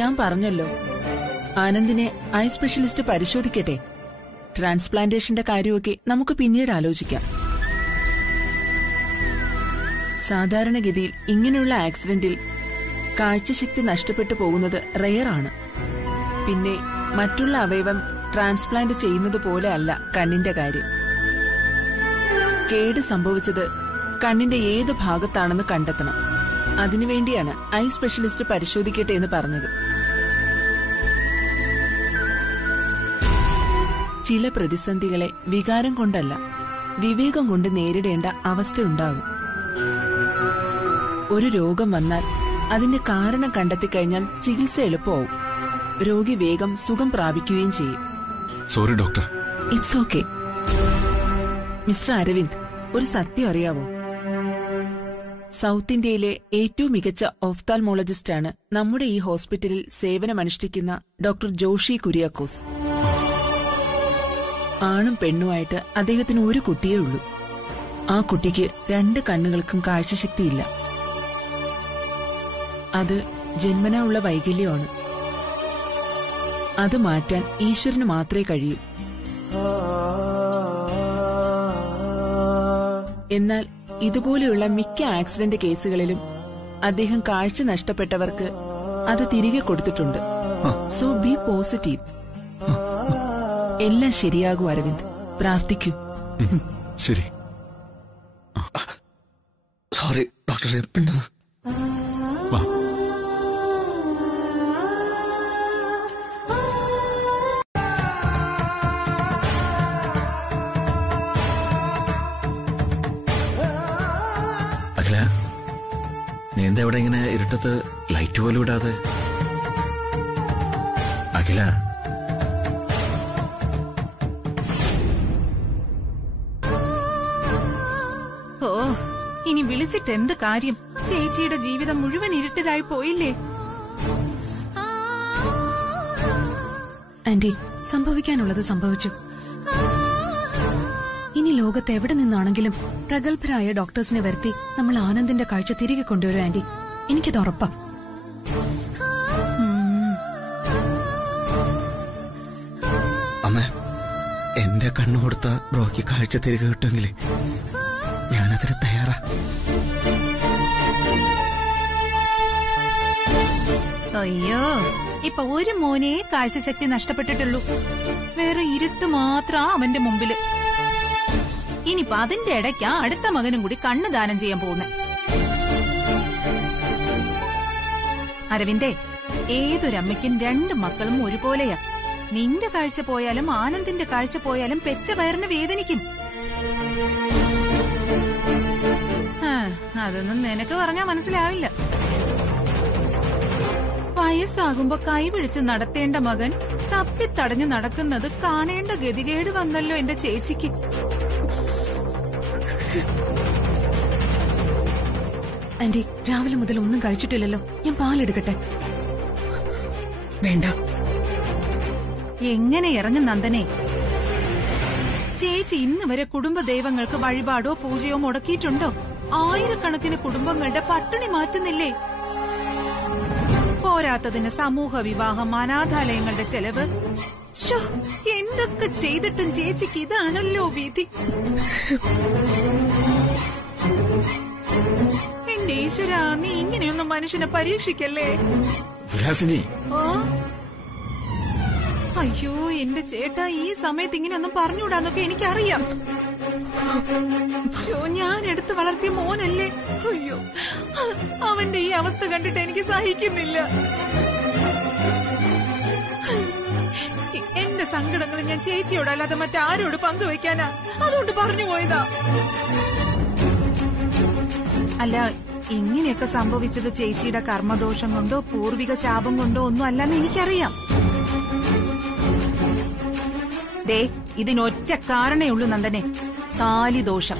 ഞാൻ പറഞ്ഞല്ലോ, ആനന്ദിനെ ഐ സ്പെഷ്യലിസ്റ്റ് പരിശോധിക്കട്ടെ. ട്രാൻസ്പ്ലാന്റേഷന്റെ കാര്യമൊക്കെ നമുക്ക് പിന്നീട് ആലോചിക്കാം. സാധാരണഗതിയിൽ ഇങ്ങനെയുള്ള ആക്സിഡന്റിൽ കാഴ്ചശക്തി നഷ്ടപ്പെട്ടു പോകുന്നത് റെയറാണ്. പിന്നെ മറ്റുള്ള അവയവം ട്രാൻസ്പ്ലാന്റ് ചെയ്യുന്നത് പോലെ അല്ല കണ്ണിന്റെ കാര്യം. കേട് സംഭവിച്ചത് കണ്ണിന്റെ ഏത് ഭാഗത്താണെന്ന് കണ്ടെത്തണം. അതിനുവേണ്ടിയാണ് ഐ സ്പെഷ്യലിസ്റ്റ് പരിശോധിക്കട്ടെ എന്ന് പറഞ്ഞത്. ചില പ്രതിസന്ധികളെ വികാരം കൊണ്ടല്ല, വിവേകം കൊണ്ട് നേരിടേണ്ട അവസ്ഥയുണ്ടാകും. ഒരു രോഗം വന്നാൽ അതിന്റെ കാരണം കണ്ടെത്തിക്കഴിഞ്ഞാൽ ചികിത്സ എളുപ്പമാവും. രോഗി വേഗം സുഖം പ്രാപിക്കുകയും ചെയ്യും. Sorry doctor. It's okay. Mister Aravind, ഒരു സത്യം അറിയാവോ? സൗത്ത് ഇന്ത്യയിലെ ഏറ്റവും മികച്ച ഓഫ്താൽമോളജിസ്റ്റാണ് നമ്മുടെ ഈ ഹോസ്പിറ്റലിൽ സേവനമനുഷ്ഠിക്കുന്ന ഡോക്ടർ ജോഷി കുര്യാക്കോസ്. ആണും പെണ്ണുമായിട്ട് അദ്ദേഹത്തിന് ഒരു കുട്ടിയേ ഉള്ളൂ. ആ കുട്ടിക്ക് 2 കണ്ണുകൾക്കും കാഴ്ചശക്തിയില്ല. അത് ജന്മനാ ഉള്ള വൈകല്യമാണ്. അത് മാറ്റാൻ ഈശ്വരന് മാത്രമേ കഴിയൂ. എന്നാൽ ഇതുപോലെയുള്ള മിക്ക ആക്സിഡന്റ് കേസുകളിലും അദ്ദേഹം കാഴ്ച നഷ്ടപ്പെട്ടവർക്ക് അത് തിരികെ കൊടുത്തിട്ടുണ്ട്. So B positive. എല്ലാം ശരിയാകും അരവിന്ദ്, പ്രാർത്ഥിക്കൂ. ശരി. സോറി ഡോക്ടറെ, പെട്ടെന്ന് വാ. അഖില, നീ എന്താ ഇവിടെ ഇങ്ങനെ ഇരുട്ടത്ത് ലൈറ്റ് പോലും ഇടാതെ? അഖില, ഓ, ഇനി വിളിച്ചിട്ട് എന്ത് കാര്യം? ചേച്ചിയുടെ ജീവിതം മുഴുവൻ ഇരുട്ടിലായി പോയില്ലേ? ആന്റി, സംഭവിക്കാനുള്ളത് സംഭവിച്ചു. ഇനി ലോകത്ത് എവിടെ നിന്നാണെങ്കിലും പ്രഗത്ഭരായ ഡോക്ടേഴ്സിനെ വരുത്തി നമ്മൾ ആനന്ദിന്റെ കാഴ്ച തിരികെ കൊണ്ടുവരും ആന്റി. എനിക്കത് ഉറപ്പാ. അമ്മ, എന്റെ കണ്ണു കൊടുത്ത ബ്രോയ്ക്ക് കാഴ്ച തിരികെ കിട്ടുമെങ്കിൽ ഞാനതിന് തയ്യാറാ. അയ്യോ, ഇപ്പൊ ഒരു മോനെ കാഴ്ചശക്തി നഷ്ടപ്പെട്ടിട്ടുള്ളൂ. വേറെ ഇരുട്ട് മാത്രാ അവന്റെ മുമ്പില്. ഇനിയിപ്പൊ അതിന്റെ ഇടയ്ക്കാ അടുത്ത മകനും കൂടി കണ്ണ് ദാനം ചെയ്യാൻ പോകുന്നത്. അരവിന്ദേ, ഏതൊരമ്മയ്ക്കും 2 മക്കളും ഒരുപോലെയാ. നിന്റെ കാഴ്ച പോയാലും ആനന്ദിന്റെ കാഴ്ച പോയാലും പെറ്റ വയറിന് വേദനിക്കും. അതൊന്നും നിനക്ക് പറഞ്ഞാ മനസ്സിലാവില്ല. വയസ്സാകുമ്പോ കൈപിടിച്ച് നടത്തേണ്ട മകൻ തപ്പിത്തടഞ്ഞു നടക്കുന്നത് കാണേണ്ട ഗതികേട് വന്നല്ലോ എന്റെ ചേച്ചിക്ക്. ആന്റി, രാവിലെ മുതൽ ഒന്നും കഴിച്ചിട്ടില്ലല്ലോ. ഞാൻ പാലെടുക്കട്ടെ? വേണ്ട. എങ്ങനെ ഇറങ്ങും നന്ദനെ? ചേച്ചി ഇന്ന് വരെ കുടുംബ ദൈവങ്ങൾക്ക് വഴിപാടോ പൂജയോ മുടക്കിയിട്ടുണ്ടോ? ആയിരക്കണക്കിന് കുടുംബങ്ങളുടെ പട്ടിണി മാറ്റുന്നില്ലേ? പോരാത്തതിന് സമൂഹ വിവാഹം, അനാഥാലയങ്ങളുടെ ചെലവ്. എന്തൊക്കെ ചെയ്തിട്ടും ചേച്ചിക്ക് ഇതാണല്ലോ വിധി. എന്റെ ഈശ്വരാ, നീ ഇങ്ങനെയൊന്നും മനുഷ്യനെ പരീക്ഷിക്കല്ലേ. അയ്യോ എന്റെ ചേട്ടാ, ഈ സമയത്ത് ഇങ്ങനെയൊന്നും പറഞ്ഞുകൂടാന്നൊക്കെ എനിക്കറിയാം. ഞാൻ എടുത്ത് വളർത്തിയ മോനല്ലേ. അയ്യോ, അവന്റെ ഈ അവസ്ഥ കണ്ടിട്ട് എനിക്ക് സഹിക്കുന്നില്ല. എന്റെ സങ്കടങ്ങൾ ഞാൻ ചേച്ചിയോടല്ലാതെ മറ്റാരോട് പങ്കുവെക്കാനാ? അതുകൊണ്ട് പറഞ്ഞു പോയതാ. അല്ല, ഇങ്ങനെയൊക്കെ സംഭവിച്ചത് ചേച്ചിയുടെ കർമ്മദോഷം കൊണ്ടോ പൂർവിക ശാപം കൊണ്ടോ ഒന്നും അല്ലെന്ന് എനിക്കറിയാം. ദേ, ഇതിനൊറ്റ കാരണേ ഉള്ളൂ നന്ദനെ, താലിദോഷം.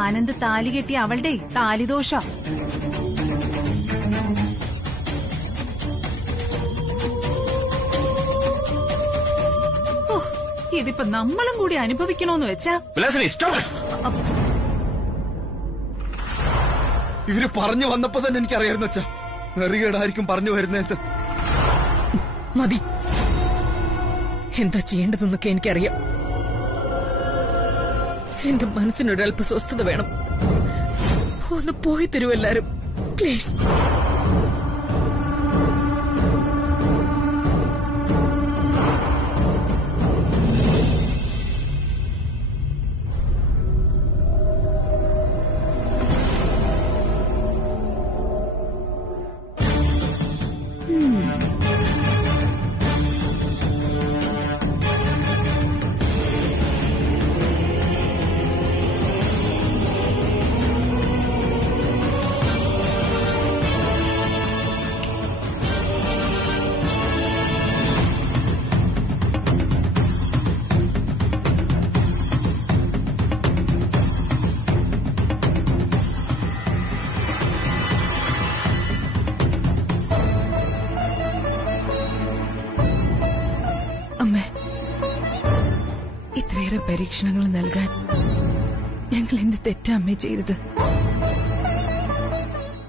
ആനന്ദ് താലി കെട്ടി അവളുടെ താലിദോഷ. ഇതിപ്പോ നമ്മളും കൂടി അനുഭവിക്കണോന്ന് വെച്ചാ. ഇവര് പറഞ്ഞു വന്നപ്പോ തന്നെ എനിക്കറിയായിരുന്നു വെച്ചാ നെറികേടായിരിക്കും പറഞ്ഞു വരുന്നത്. മതി, എന്താ ചെയ്യേണ്ടതെന്നൊക്കെ എനിക്കറിയാം. എന്റെ മനസ്സിനൊരല്പ സ്വസ്ഥത വേണം. ഒന്ന് പോയി തരൂ എല്ലാരും, പ്ലീസ്. പരീക്ഷണങ്ങൾ നൽകാൻ ഞങ്ങൾ എന്ത് തെറ്റാ അമ്മേ ചെയ്തത്?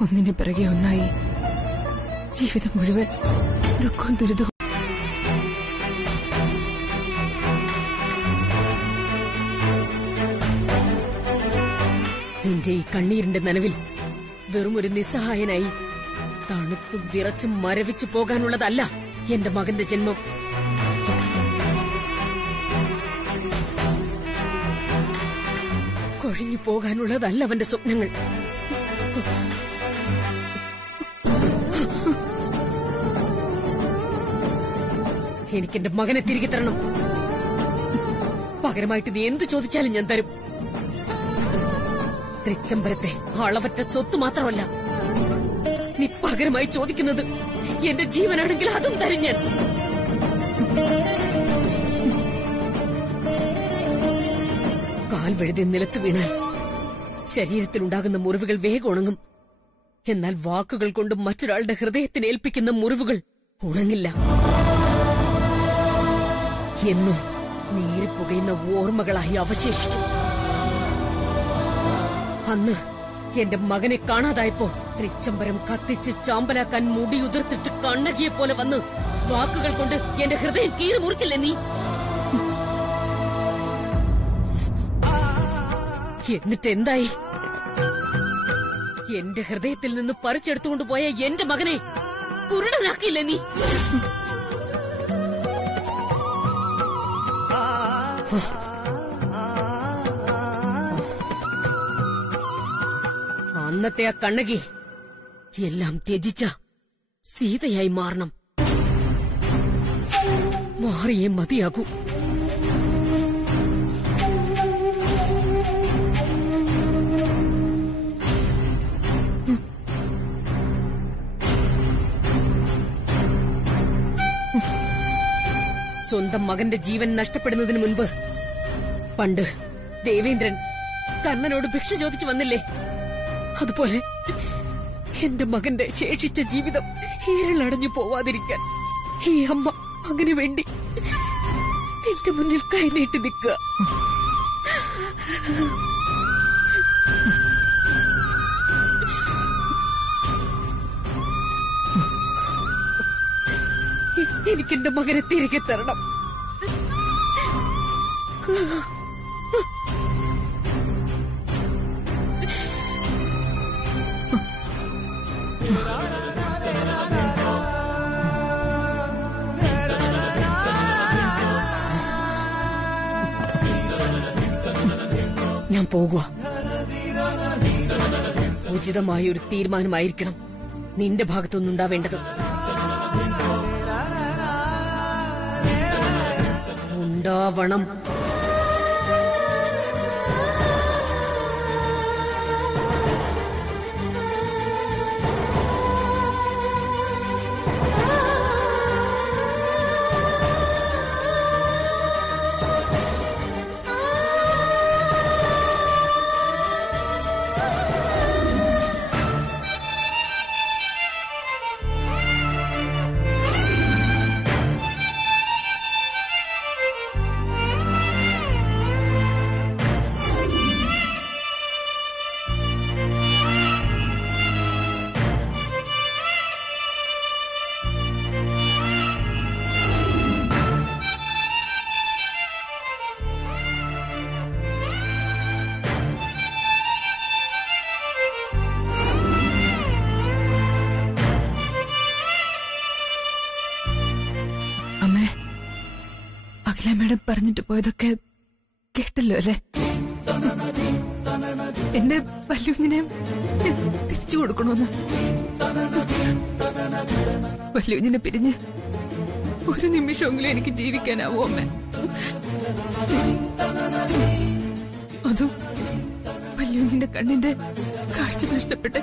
ഒന്നിനു പിറകെ ഒന്നായി ജീവിതം മുഴുവൻ ദുഃഖവും ദുരിതവും. നിന്റെ ഈ കണ്ണീരിന്റെ നനവിൽ വെറും ഒരു നിസ്സഹായനായി തണുത്തും വിറച്ചും മരവിച്ചു പോകാനുള്ളതല്ല എന്റെ മകന്റെ ജന്മം. കൊഴിഞ്ഞു പോകാനുള്ളതല്ല അവന്റെ സ്വപ്നങ്ങൾ. എനിക്കെന്റെ മകനെ തിരികെ തരണം. പകരമായിട്ട് നീ എന്ത് ചോദിച്ചാലും ഞാൻ തരും. തൃച്ചംബരത്തെ അളവറ്റ സ്വത്ത് മാത്രമല്ല, നീ പകരമായി ചോദിക്കുന്നത് എന്റെ ജീവനാണെങ്കിൽ അതും തരും ഞാൻ. കാൽ വഴുതി നിലത്ത് വീണാൽ ശരീരത്തിലുണ്ടാകുന്ന മുറിവുകൾ വേഗം ഉണങ്ങും. എന്നാൽ വാക്കുകൾ കൊണ്ട് മറ്റൊരാളുടെ ഹൃദയത്തിന് ഏൽപ്പിക്കുന്ന മുറിവുകൾ ഉണങ്ങില്ല. എന്നും നീറിപ്പുകയുന്ന ഓർമ്മകളായി അവശേഷിക്കും. അന്ന് എന്റെ മകനെ കാണാതായപ്പോ തൃച്ചംബരം കത്തിച്ച് ചാമ്പലാക്കാൻ മുടിയുതിർത്തിട്ട് കണ്ണകിയെ പോലെ വന്ന് വാക്കുകൾ കൊണ്ട് എന്റെ ഹൃദയം കീറി മുറിച്ചില്ലേ നീ? എന്നിട്ട് എന്തായി? എന്റെ ഹൃദയത്തിൽ നിന്ന് പറിച്ചെടുത്തുകൊണ്ടുപോയ എന്റെ മകനെ കുരുടനാക്കിയില്ലേ നീ? അന്നത്തെ ആ കണ്ണകി എല്ലാം ത്യജിച്ച സീതയായി മാറണം. മാറിയേ മതിയാകൂ. സ്വന്തം മകന്റെ ജീവൻ നഷ്ടപ്പെടുന്നതിന് മുൻപ് പണ്ട് ദേവേന്ദ്രൻ കർണനോട് ഭിക്ഷ ചോദിച്ചു വന്നില്ലേ? അതുപോലെ എന്റെ മകന്റെ ശേഷിച്ച ജീവിതം ഈരളടഞ്ഞു പോവാതിരിക്കാൻ ഈ അമ്മ മകന് വേണ്ടി എന്റെ മുന്നിൽ കൈനീട്ടി നിൽക്കുക. എനിക്കെന്റെ മകനെ തിരികെ തരണം. ഞാൻ പോകുക. ഉചിതമായ ഒരു തീരുമാനമായിരിക്കണം നിന്റെ ഭാഗത്തുനിന്നുണ്ടാവേണ്ടത്. ഉണ്ടാവണം. മേഡം പറഞ്ഞിട്ട് പോയതൊക്കെ കേട്ടല്ലോ അല്ലേ? എന്റെ വല്യുവിനെ തിരിച്ചു കൊടുക്കണോന്ന്. വല്യുവിനെ പിരിഞ്ഞ് ഒരു നിമിഷമെങ്കിലും എനിക്ക് ജീവിക്കാനാവോ അമ്മ? അതും വല്യുവിന്റെ കണ്ണിന്റെ കാഴ്ച നഷ്ടപ്പെട്ട്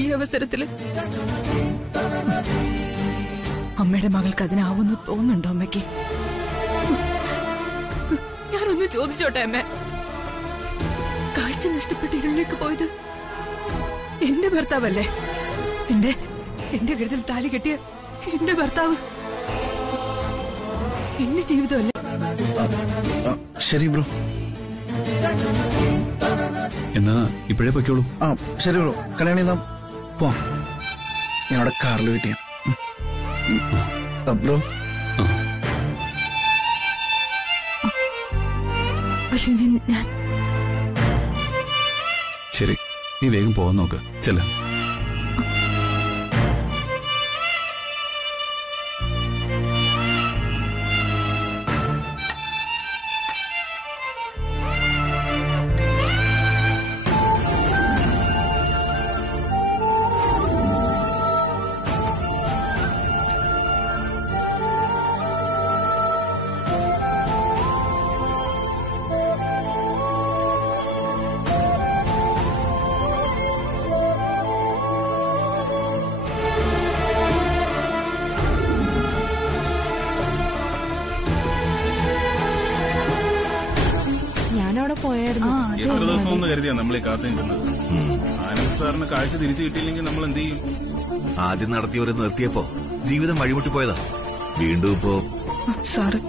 ഈ അവസരത്തില് അമ്മയുടെ മകൾക്ക് അതിനാവുമെന്ന് തോന്നുന്നുണ്ടോ അമ്മയ്ക്ക്? ഞാനൊന്ന് ചോദിച്ചോട്ടെ അമ്മ, കാഴ്ച നഷ്ടപ്പെട്ട് ഇരുളിലേക്ക് പോയത് എന്റെ ഭർത്താവല്ലേ? എന്റെ കഴുത്തിൽ താലി കെട്ടിയ എന്റെ ഭർത്താവ് എന്റെ ജീവിതമല്ലേ? ശരി ബ്രോ, എന്നാ ഇപ്പോഴേ പൊയ്ക്കോളൂ. ശരി ബ്രോ, കല്യാണി നാം പോവാം. ഞാനവിടെ കാറിൽ വെയിറ്റ് ചെയ്യാം. ബ്രോ ശരി, നീ വേഗം പോവാൻ നോക്ക്. ചെല്ല. എത്ര ദിവസം ഒന്ന് കരുതിയാ നമ്മളീ കാത്തിരിക്കുന്നത്. ആനന്ദ് സാറിന് കാഴ്ച തിരിച്ചു കിട്ടിയില്ലെങ്കിൽ നമ്മൾ എന്ത് ചെയ്യും? ആദ്യം നടത്തിയവരെ നിർത്തിയപ്പോ ജീവിതം വഴിമുട്ടി പോയതാ. വീണ്ടും ഇപ്പോ സാറ്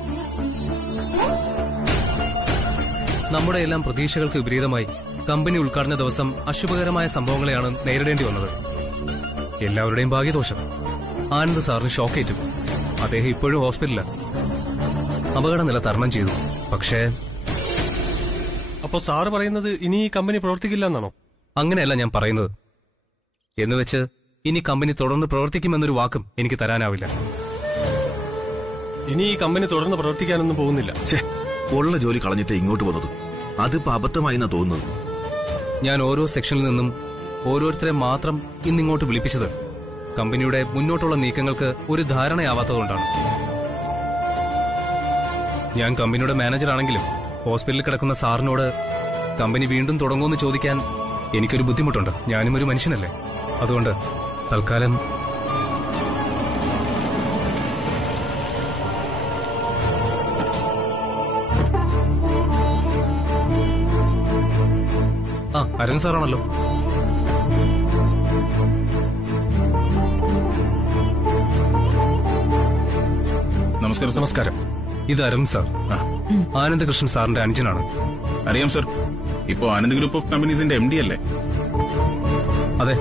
നമ്മുടെ എല്ലാം പ്രതീക്ഷകൾക്ക് വിപരീതമായി കമ്പനി ഉദ്ഘാടന ദിവസം അശുഭകരമായ സംഭവങ്ങളെയാണ് നേരിടേണ്ടി വന്നത്. എല്ലാവരുടെയും ഭാഗ്യദോഷം. ആനന്ദ് സാറിന് ഷോക്കേറ്റു. അദ്ദേഹം ഇപ്പോഴും ഹോസ്പിറ്റലിലാണ്. അപകടനില തരണം ചെയ്തു. പക്ഷേ അപ്പോ സാറ് പറയുന്നത് ഇനി ഈ കമ്പനി പ്രവർത്തിക്കില്ല എന്നാണോ? അങ്ങനെയല്ല ഞാൻ പറയുന്നത്. എന്നുവെച്ച് ഇനി കമ്പനി തുടർന്ന് പ്രവർത്തിക്കുമെന്നൊരു വാക്കും എനിക്ക് തരാനാവില്ല. ഇനി ഈ കമ്പനി തുടർന്ന് പ്രവർത്തിക്കാനൊന്നും പോകുന്നില്ല. ഉള്ള ജോലി കളഞ്ഞിട്ട് ഇങ്ങോട്ട് വന്നത്. അതിപ്പോ അബദ്ധമായി എന്നാ തോന്നുന്നത്. ഞാൻ ഓരോ സെക്ഷനിൽ നിന്നും ഓരോരുത്തരെ മാത്രം ഇന്നിങ്ങോട്ട് വിളിപ്പിച്ചത് കമ്പനിയുടെ മുന്നോട്ടുള്ള നീക്കങ്ങൾക്ക് ഒരു ധാരണയാവാത്തതുകൊണ്ടാണ്. ഞാൻ കമ്പനിയുടെ മാനേജറാണെങ്കിലും ഹോസ്പിറ്റലിൽ കിടക്കുന്ന സാറിനോട് കമ്പനി വീണ്ടും തുടങ്ങുമെന്ന് ചോദിക്കാൻ എനിക്കൊരു ബുദ്ധിമുട്ടുണ്ട്. ഞാനും ഒരു മനുഷ്യനല്ലേ. അതുകൊണ്ട് തൽക്കാലം അരുൺ സാറാണല്ലോ. നമസ്കാരം. നമസ്കാരം. ഇത് അരുൺ സാർ, ആനന്ദകൃഷ്ണൻ സാറിന്റെ അനുജനാണ്. അറിയാം സർ. ഇപ്പോ ആനന്ദ് ഗ്രൂപ്പ് ഓഫ് കമ്പനീസിന്റെ MD അല്ലേ? അതെ.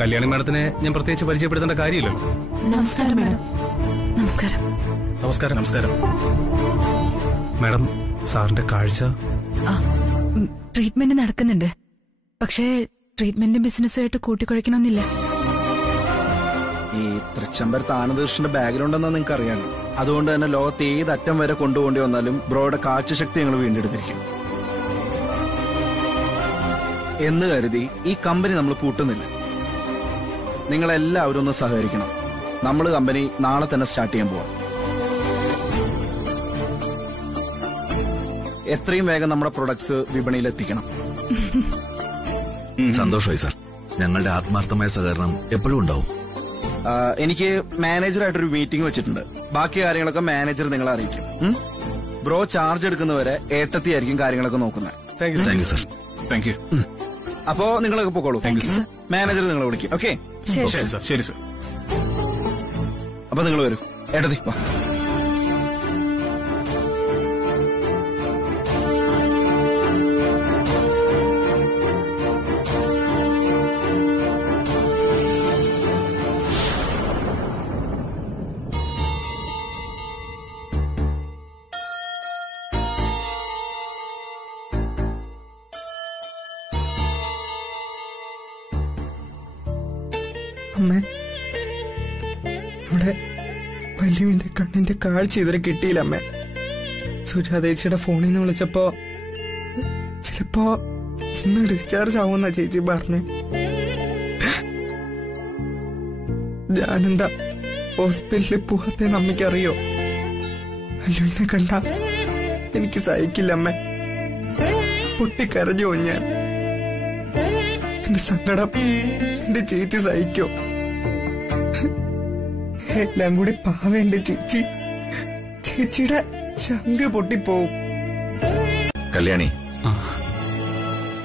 കല്യാണി മാഡത്തിനെ ഞാൻ പ്രത്യേകിച്ച് പരിചയപ്പെടുത്തേണ്ട കാര്യമില്ലല്ലോ. നമസ്കാരം മാഡം. നമസ്കാരം. നമസ്കാരം. നമസ്കാരം മാഡം. സാറിന്റെ കാഴ്ച ട്രീറ്റ്മെന്റ് നടക്കുന്നുണ്ട്. പക്ഷേ ട്രീറ്റ്മെന്റും ബിസിനസ്സുമായിട്ട് കൂട്ടിക്കുഴയ്ക്കണമെന്നില്ല. ഈ തൃച്ചംബരത്ത് ആനന്ദകൃഷ്ണന്റെ ബാക്ക്ഗ്രൗണ്ട് എന്നാ നിങ്ങൾക്ക് അറിയാമല്ലോ. അതുകൊണ്ട് തന്നെ ലോകത്ത് ഏത് അറ്റം വരെ കൊണ്ടുപോകേണ്ടി വന്നാലും ബ്രോയുടെ കാഴ്ചശക്തി ഞങ്ങൾ വീണ്ടെടുത്തിരിക്കും എന്ന് കരുതി ഈ കമ്പനി നമ്മൾ പൂട്ടുന്നില്ല. നിങ്ങളെല്ലാവരും ഒന്ന് സഹകരിക്കണം. നമ്മൾ കമ്പനി നാളെ തന്നെ സ്റ്റാർട്ട് ചെയ്യാൻ പോവാം. എത്രയും വേഗം നമ്മുടെ പ്രൊഡക്ട്സ് വിപണിയിൽ എത്തിക്കണം. സന്തോഷമായി സാർ. ഞങ്ങളുടെ ആത്മാർത്ഥമായ സഹകരണം എപ്പോഴും ഉണ്ടാവും. എനിക്ക് മാനേജറായിട്ടൊരു മീറ്റിംഗ് വെച്ചിട്ടുണ്ട്. ബാക്കി കാര്യങ്ങളൊക്കെ മാനേജർ നിങ്ങളെ അറിയിക്കും. ബ്രോ ചാർജ് എടുക്കുന്നവരെ ഏട്ടത്തിയായിരിക്കും കാര്യങ്ങളൊക്കെ നോക്കുന്നത്. Thank you sir. Thank you. അപ്പോ നിങ്ങളൊക്കെ പോക്കോളൂ. മാനേജർ നിങ്ങളെ വിളിക്കും. ഓക്കെ? ശരി സർ. അപ്പൊ നിങ്ങൾ വരൂ. ഏട്ടത്തി വാ. അമ്മേ, ഇവിടെ വല്യുവിന്റെ കണ്ണിന്റെ കാഴ്ച ഇതുവരെ കിട്ടിയില്ല അമ്മേ. സുജാതേച്ചിയുടെ ഫോണിൽ നിന്ന് വിളിച്ചപ്പോ ചിലപ്പോ ഇന്ന് ഡിസ്ചാർജ് ആവുന്ന ചേച്ചി പറഞ്ഞേ. ഞാനെന്താ ഹോസ്പിറ്റലിൽ പോവാത്തേന്ന് അമ്മയ്ക്കറിയോ? വല്യുവിനെ കണ്ട എനിക്ക് സഹിക്കില്ല അമ്മേ. പൊട്ടിക്കരഞ്ഞോ ഞാൻ. എന്റെ സങ്കടം എന്റെ ചേച്ചി സഹിക്കോ? എല്ലാം കൂടി പാവ എന്റെ ചേച്ചി. ചേച്ചിയുടെ ചങ്ക് പൊട്ടിപ്പോവും. കല്യാണി,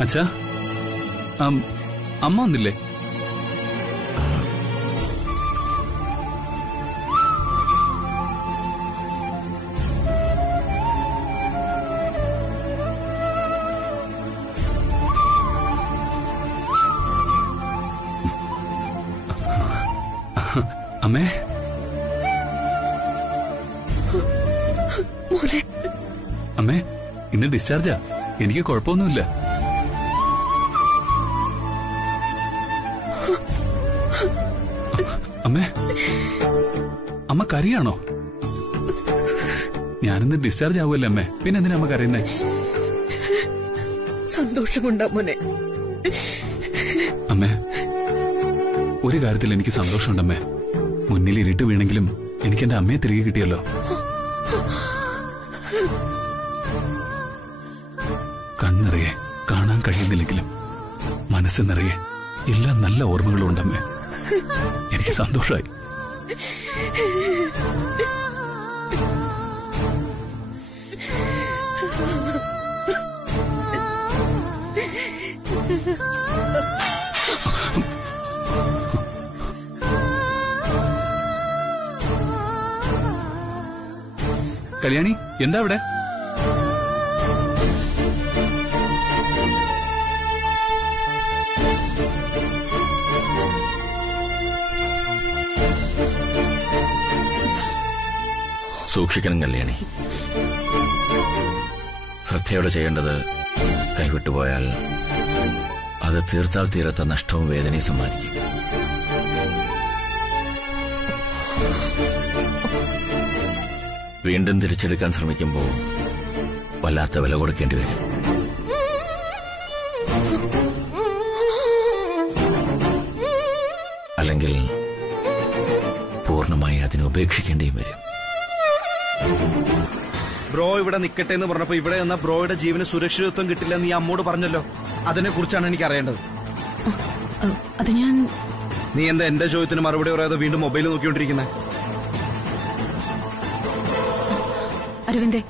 അച്ഛാ, അമ്മ വന്നില്ലേ? അമ്മേ, അമ്മേ, ഇന്ന് ഡിസ്ചാർജാ. എനിക്ക് കുഴപ്പമൊന്നുമില്ല. അമ്മേ, അമ്മ കരയാണോ? ഞാനിന്ന് ഡിസ്ചാർജ് ആവുമല്ലേ അമ്മേ, പിന്നെ എന്തിനാ അമ്മ കരയുന്നേ? സന്തോഷം കൊണ്ടാ മോനെ. അമ്മേ, ഒരു കാര്യത്തിൽ എനിക്ക് സന്തോഷമുണ്ടമ്മേ. മുന്നിൽ ഇരുട്ട് വീണെങ്കിലും എനിക്ക് എന്റെ അമ്മയെ തിരികെ കിട്ടിയല്ലോ. കണ്ണിറയെ കാണാൻ കഴിയുന്നില്ലെങ്കിലും മനസ്സ് നിറയെ എല്ലാ നല്ല ഓർമ്മകളും ഉണ്ടമ്മേ. എനിക്ക് സന്തോഷമായി. കല്യാണി, എന്താ അവിടെ? സൂക്ഷിക്കണം കല്യാണി. ശ്രദ്ധയോടെ ചെയ്യേണ്ടത് കൈവിട്ടുപോയാൽ അത് തീർത്താൽ തീരത്ത നഷ്ടവും വേദനയും സമ്മാനിക്കും. വീണ്ടും തിരിച്ചെടുക്കാൻ ശ്രമിക്കുമ്പോൾ വല്ലാത്ത വില കൊടുക്കേണ്ടി വരും. അല്ലെങ്കിൽ പൂർണ്ണമായി അതിനെ ഉപേക്ഷിക്കേണ്ടിയും വരും. ബ്രോ ഇവിടെ നിൽക്കട്ടെ എന്ന് പറഞ്ഞപ്പോ ഇവിടെ നിന്ന ബ്രോയുടെ ജീവന് സുരക്ഷിതത്വം കിട്ടില്ല നീ അമ്മോട് പറഞ്ഞല്ലോ. അതിനെ കുറിച്ചാണ് എനിക്ക് അറിയേണ്ടത്. അത് ഞാൻ... നീ എന്താ എന്റെ ചോദ്യത്തിന് മറുപടി പറയാതെ വീണ്ടും മൊബൈൽ നോക്കിക്കൊണ്ടിരിക്കുന്നത്? അരവിന്ദേ,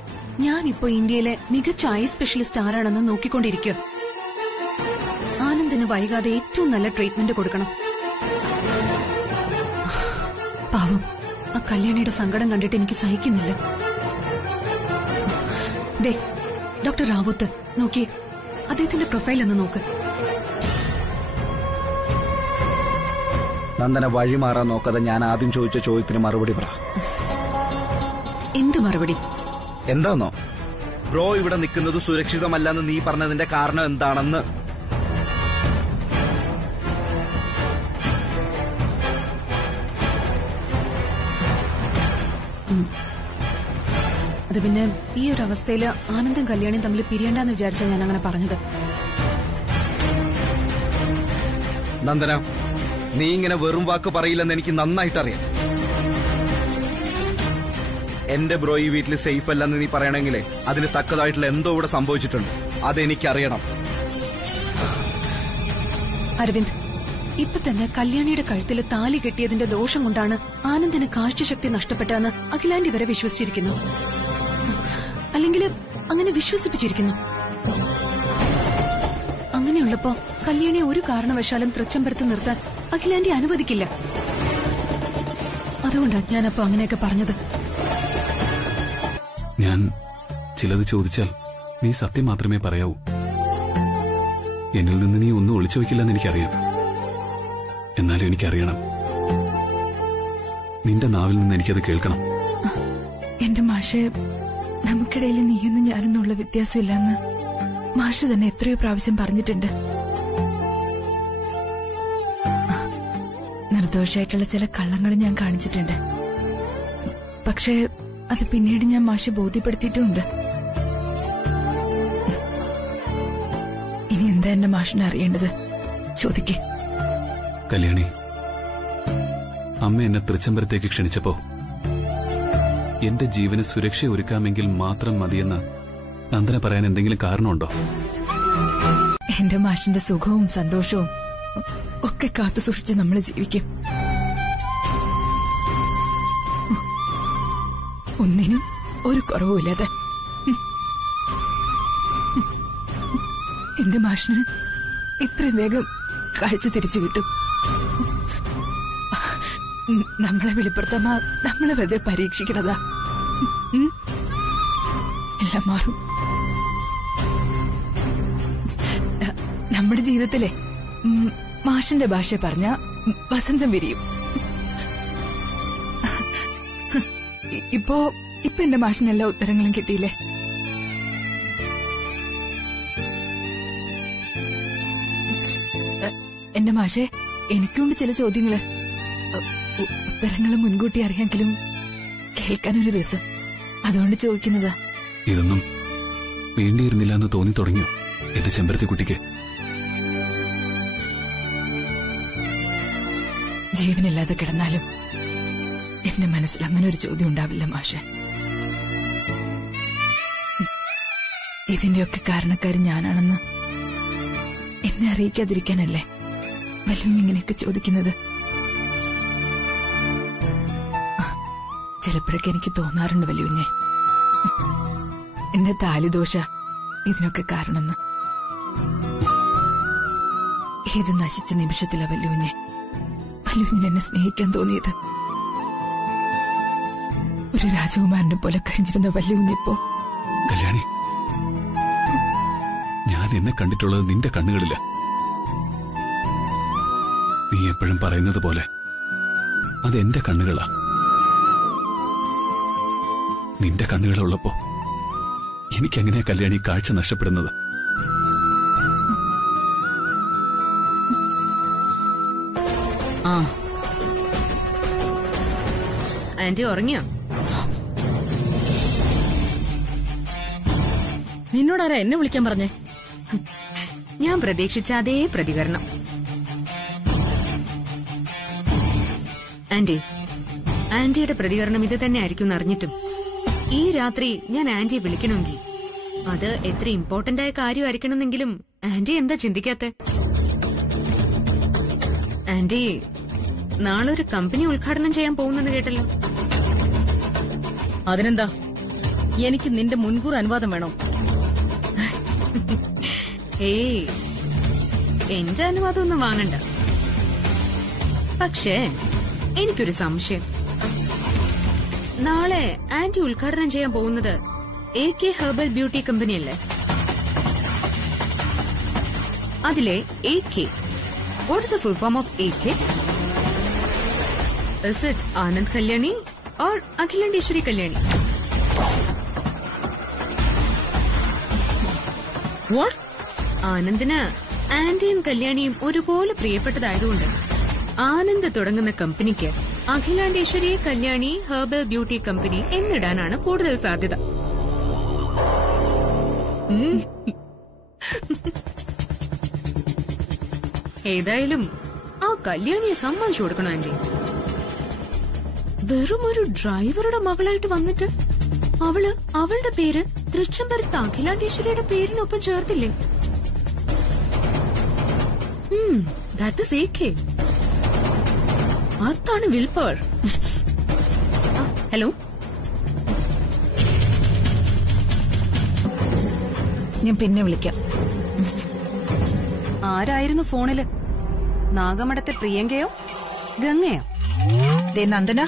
ഞാനിപ്പോ ഇന്ത്യയിലെ മികച്ച ഐ സ്പെഷ്യലിസ്റ്റ് ആരാണെന്ന് നോക്കിക്കൊണ്ടിരിക്കുക. ആനന്ദിന് വൈകാതെ ഏറ്റവും നല്ല ട്രീറ്റ്മെന്റ് കൊടുക്കണം. പാവം, ആ കല്യാണിയുടെ സങ്കടം കണ്ടിട്ട് എനിക്ക് സഹിക്കുന്നില്ല. ദേ, ഡോക്ടർ റാവുത്ത് നോക്കിയേ, അദ്ദേഹത്തിന്റെ പ്രൊഫൈൽ ഒന്ന് നോക്ക്. നന്ദന വഴിമാറാൻ നോക്കാതെ ഞാൻ ആദ്യം ചോദിച്ച ചോദ്യത്തിന് മറുപടി പറ. എന്ത് മറുപടി? എന്താന്നോ, ബ്രോ ഇവിടെ നിൽക്കുന്നത് സുരക്ഷിതമല്ലെന്ന് നീ പറഞ്ഞതിന്റെ കാരണം എന്താണെന്ന്. അത് പിന്നെ ഈ ഒരു അവസ്ഥയില് ആനന്ദും കല്യാണിയും തമ്മിൽ പിരിയണ്ടെന്ന് വിചാരിച്ചാ ഞാൻ അങ്ങനെ പറഞ്ഞത്. നന്ദന, നീ ഇങ്ങനെ വെറും വാക്ക് പറയില്ലെന്ന് എനിക്ക് നന്നായിട്ടറിയാം. എന്റെ ബ്രോ ഈ വീട്ടിൽ സേഫ് അല്ലെന്ന് നീ പറയണമെങ്കിലേ അതിന് തക്കതായിട്ടുള്ള എന്തോ ഇവിടെ സംഭവിച്ചിട്ടുണ്ട്. അതെനിക്കറിയണം. അരവിന്ദ്, ഇപ്പൊ തന്നെ കല്യാണിയുടെ കഴുത്തില് താലി കെട്ടിയതിന്റെ ദോഷം കൊണ്ടാണ് ആനന്ദിന് കാഴ്ചശക്തി നഷ്ടപ്പെട്ടതെന്ന് അഖിലാന്റി വരെ വിശ്വസിച്ചിരിക്കുന്നു. അല്ലെങ്കിൽ അങ്ങനെ വിശ്വസിപ്പിച്ചിരിക്കുന്നു. അങ്ങനെയുള്ളപ്പോ കല്യാണിയെ ഒരു കാരണവശാലും തൃച്ചംബരത്ത് നിർത്താൻ അഖിലാന്റി അനുവദിക്കില്ല. അതുകൊണ്ടാണ് ഞാനപ്പോ അങ്ങനെയൊക്കെ പറഞ്ഞത്. ഞാൻ ചിലത് ചോദിച്ചാൽ നീ സത്യം മാത്രമേ പറയാവൂ. എന്നിൽ നിന്ന് നീ ഒന്നും ഒളിച്ചു വയ്ക്കില്ലെന്ന് എനിക്കറിയാം. എന്നാലും എനിക്കറിയണം, നിന്റെ നാവിൽ നിന്ന് എനിക്കത് കേൾക്കണം. എന്റെ മാഷെ, നമുക്കിടയിൽ നീയെന്നും ഞാനെന്നുള്ള വ്യത്യാസമില്ലെന്ന് മാഷ് തന്നെ എത്രയോ പ്രാവശ്യം പറഞ്ഞിട്ടുണ്ട്. നിർദോഷമായിട്ടുള്ള ചില കള്ളങ്ങൾ ഞാൻ കാണിച്ചിട്ടുണ്ട്. പക്ഷേ അത് പിന്നീട് ഞാൻ മാഷെ ബോധ്യപ്പെടുത്തിയിട്ടുമുണ്ട്. ഇനി എന്താ എന്റെ മാഷിനെ അറിയേണ്ടത്? ചോദിക്കേ. കല്യാണി, അമ്മ എന്നെ തൃച്ചംബരത്തേക്ക് ക്ഷണിച്ചപ്പോ എന്റെ ജീവന് സുരക്ഷ ഒരുക്കാമെങ്കിൽ മാത്രം മതിയെന്ന് നന്ദന പറയാൻ എന്തെങ്കിലും കാരണമുണ്ടോ? എന്റെ മാഷിന്റെ സുഖവും സന്തോഷവും ഒക്കെ കാത്തു സൂക്ഷിച്ച് നമ്മൾ ജീവിക്കും. ഒന്നിനും ഒരു കുറവുമില്ലാതെ. എന്റെ മാഷിന് ഇത്രയും വേഗം കാഴ്ച തിരിച്ചു കിട്ടും. നമ്മളെ വെളിപ്പെടുത്താൻ നമ്മളെ വെറുതെ പരീക്ഷിക്കണതാ. എല്ലാം മാറും. നമ്മുടെ ജീവിതത്തിലെ മാഷിന്റെ ഭാഷ പറഞ്ഞ വസന്തം വിരിയും. ഇപ്പൊ എന്റെ മാഷിന് എല്ലാ ഉത്തരങ്ങളും കിട്ടിയില്ലേ? എന്റെ മാഷെ, എനിക്കുണ്ട് ചില ചോദ്യങ്ങള്. ഉത്തരങ്ങൾ മുൻകൂട്ടി അറിയാമെങ്കിലും കേൾക്കാനൊരു രസം. അതുകൊണ്ട് ചോദിക്കുന്നതാ. ഇതൊന്നും വേണ്ടിയിരുന്നില്ല എന്ന് തോന്നി തുടങ്ങിയോ എന്റെ ചെമ്പരത്തി കുട്ടിക്ക്? ജീവനില്ലാതെ കിടന്നാലും എന്റെ മനസ്സിൽ അങ്ങനെ ഒരു ചോദ്യം ഉണ്ടാവില്ല മാഷെ. ഇതിന്റെയൊക്കെ കാരണക്കാരി ഞാനാണെന്ന് എന്നെ അറിയിക്കാതിരിക്കാനല്ലേ വല്ലതും ഇങ്ങനെയൊക്കെ ചോദിക്കുന്നത്? ചിലപ്പോഴൊക്കെ എനിക്ക് തോന്നാറുണ്ട് വല്യുഞ്ഞെ, എന്റെ താലിദോഷ ഇതിനൊക്കെ കാരണമെന്ന്. ഏത് നശിച്ച നിമിഷത്തിലാ വല്യുഞ്ഞെ എന്നെ സ്നേഹിക്കാൻ തോന്നിയത്? ഒരു രാജകുമാരനെ പോലെ കഴിഞ്ഞിരുന്ന വല്യുഞ്ഞിപ്പോ. കല്യാണി, ഞാൻ എന്നെ കണ്ടിട്ടുള്ളത് നിന്റെ കണ്ണുകളില്ല. നീ എപ്പോഴും പറയുന്നത് പോലെ അത് എന്റെ കണ്ണുകളാ. നിന്റെ കണ്ണുകളുള്ളപ്പോ എനിക്കെങ്ങനെയാ കല്യാണി കാഴ്ച നഷ്ടപ്പെടുന്നത്? ആ, ആന്റി ഉറങ്ങിയോ? നിന്നോടാരാ എന്നെ വിളിക്കാൻ പറഞ്ഞേ? ഞാൻ പ്രതീക്ഷിച്ച അതേ പ്രതികരണം. ആന്റിയുടെ പ്രതികരണം ഇത് തന്നെ ആയിരിക്കും എന്നറിഞ്ഞിട്ടും ഈ രാത്രി ഞാൻ ആന്റിയെ വിളിക്കണമെങ്കിൽ അത് എത്ര ഇമ്പോർട്ടന്റ് ആയ കാര്യമായിരിക്കണമെന്നെങ്കിലും ആന്റി എന്താ ചിന്തിക്കാത്തെ? ആന്റി നാളെ ഒരു കമ്പനി ഉദ്ഘാടനം ചെയ്യാൻ പോകുന്നെന്ന് കേട്ടല്ലോ. അതിനെന്താ, എനിക്ക് നിന്റെ മുൻകൂർ അനുവാദം വേണോ? ഏയ്, എന്റെ അനുവാദം ഒന്നും വാങ്ങണ്ട. പക്ഷേ എനിക്കൊരു സംശയം. നാളെ ആന്റി ഉദ്ഘാടനം ചെയ്യാൻ പോകുന്നത് AK ഹെർബൽ ബ്യൂട്ടി കമ്പനി അല്ലേ? അതിലെ AK, what is the full form of AK? Is it Anand Kalyani or Akhilandeshwari Kalyani? What? ആനന്ദിന് ആന്റിയും കല്യാണിയും ഒരുപോലെ പ്രിയപ്പെട്ടതായതുകൊണ്ട് ആനന്ദ് തുടങ്ങുന്ന കമ്പനിക്ക് Akhilandeshwari Kalyani herbal beauty company എന്നിടാനാണ് കൂടുതൽ സാധ്യത. ഏതായാലും ആ കല്യാണിയെ സമ്മതിച്ചു കൊടുക്കണം ആന്റി. വെറും ഒരു ഡ്രൈവറുടെ മകളായിട്ട് വന്നിട്ട് അവളുടെ പേര് തൃച്ചംബരത്ത് അഖിലാണ്ടേശ്വരിയുടെ പേരിനൊപ്പം ചേർത്തില്ലേ? That is AK. അതാണ് വിൽ പവർ. ഹലോ, ഞാൻ പിന്നെ വിളിക്കാം. ആരായിരുന്നു ഫോണില്? നാഗമഠത്തെ പ്രിയങ്കയോ ഗംഗയോ? ദേ നന്ദന,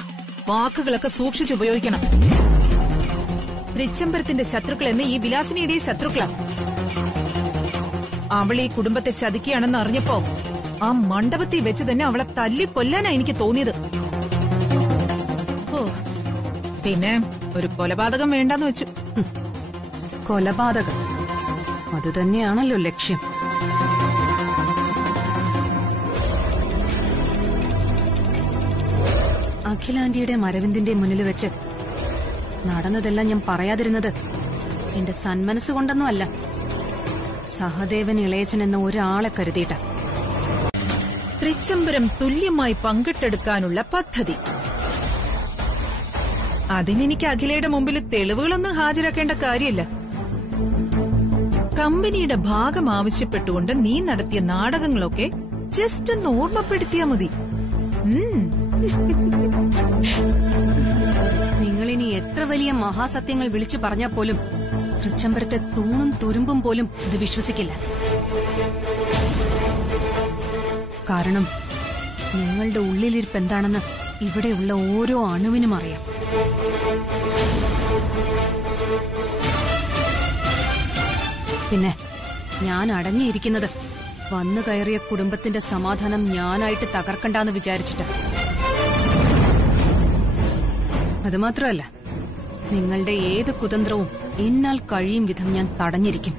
വാക്കുകളൊക്കെ സൂക്ഷിച്ചുപയോഗിക്കണം. തൃച്ചംബരത്തിന്റെ ശത്രുക്കൾ എന്ന് ഈ വിലാസിനിയുടെ ശത്രുക്കളാ. അവൾ ഈ കുടുംബത്തെ ചതിക്കുകയാണെന്ന് അറിഞ്ഞപ്പോ ആ മണ്ഡപത്തിൽ വെച്ച് തന്നെ അവളെ തല്ലി കൊല്ലാനാ എനിക്ക് തോന്നിയത്. പിന്നെ ഒരു കൊലപാതകം വേണ്ടെന്ന് വെച്ചു. കൊലപാതകം അത് തന്നെയാണല്ലോ ലക്ഷ്യം. അഖിലാന്റിയുടെ മരവിന്ദിന്റെ മുന്നിൽ വെച്ച് നടന്നതെല്ലാം ഞാൻ പറയാതിരുന്നത് എന്റെ സന്മനസ്സുകൊണ്ടൊന്നും അല്ല, സഹദേവൻ ഇളയച്ചൻ എന്ന ഒരാളെ കരുതിയിട്ട. തൃച്ചംബരം തുല്യമായി പങ്കിട്ടെടുക്കാനുള്ള പദ്ധതി. അതിനെനിക്ക് അഖിലയുടെ മുമ്പിൽ തെളിവുകളൊന്നും ഹാജരാക്കേണ്ട കാര്യമില്ല. കമ്പനിയുടെ ഭാഗം ആവശ്യപ്പെട്ടുകൊണ്ട് നീ നടത്തിയ നാടകങ്ങളൊക്കെ ജസ്റ്റ് ഒന്ന് ഓർമ്മപ്പെടുത്തിയാ മതി. നിങ്ങളിനി എത്ര വലിയ മഹാസത്യങ്ങൾ വിളിച്ചു പറഞ്ഞാൽ പോലും തൃച്ചംബരത്തെ തൂണും തുരുമ്പും പോലും ഇത് വിശ്വസിക്കില്ല. കാരണം നിങ്ങളുടെ ഉള്ളിലിരിപ്പ് എന്താണെന്ന് ഇവിടെയുള്ള ഓരോ അണുവിനും അറിയാം. പിന്നെ ഞാൻ അടങ്ങിയിരിക്കുന്നത് വന്നു കയറിയ കുടുംബത്തിന്റെ സമാധാനം ഞാനായിട്ട് തകർക്കണ്ടെന്ന് വിചാരിച്ചിട്ട്. അതുമാത്രമല്ല, നിങ്ങളുടെ ഏത് കുതന്ത്രവും എന്നാൽ കഴിയും വിധം ഞാൻ തടഞ്ഞിരിക്കും.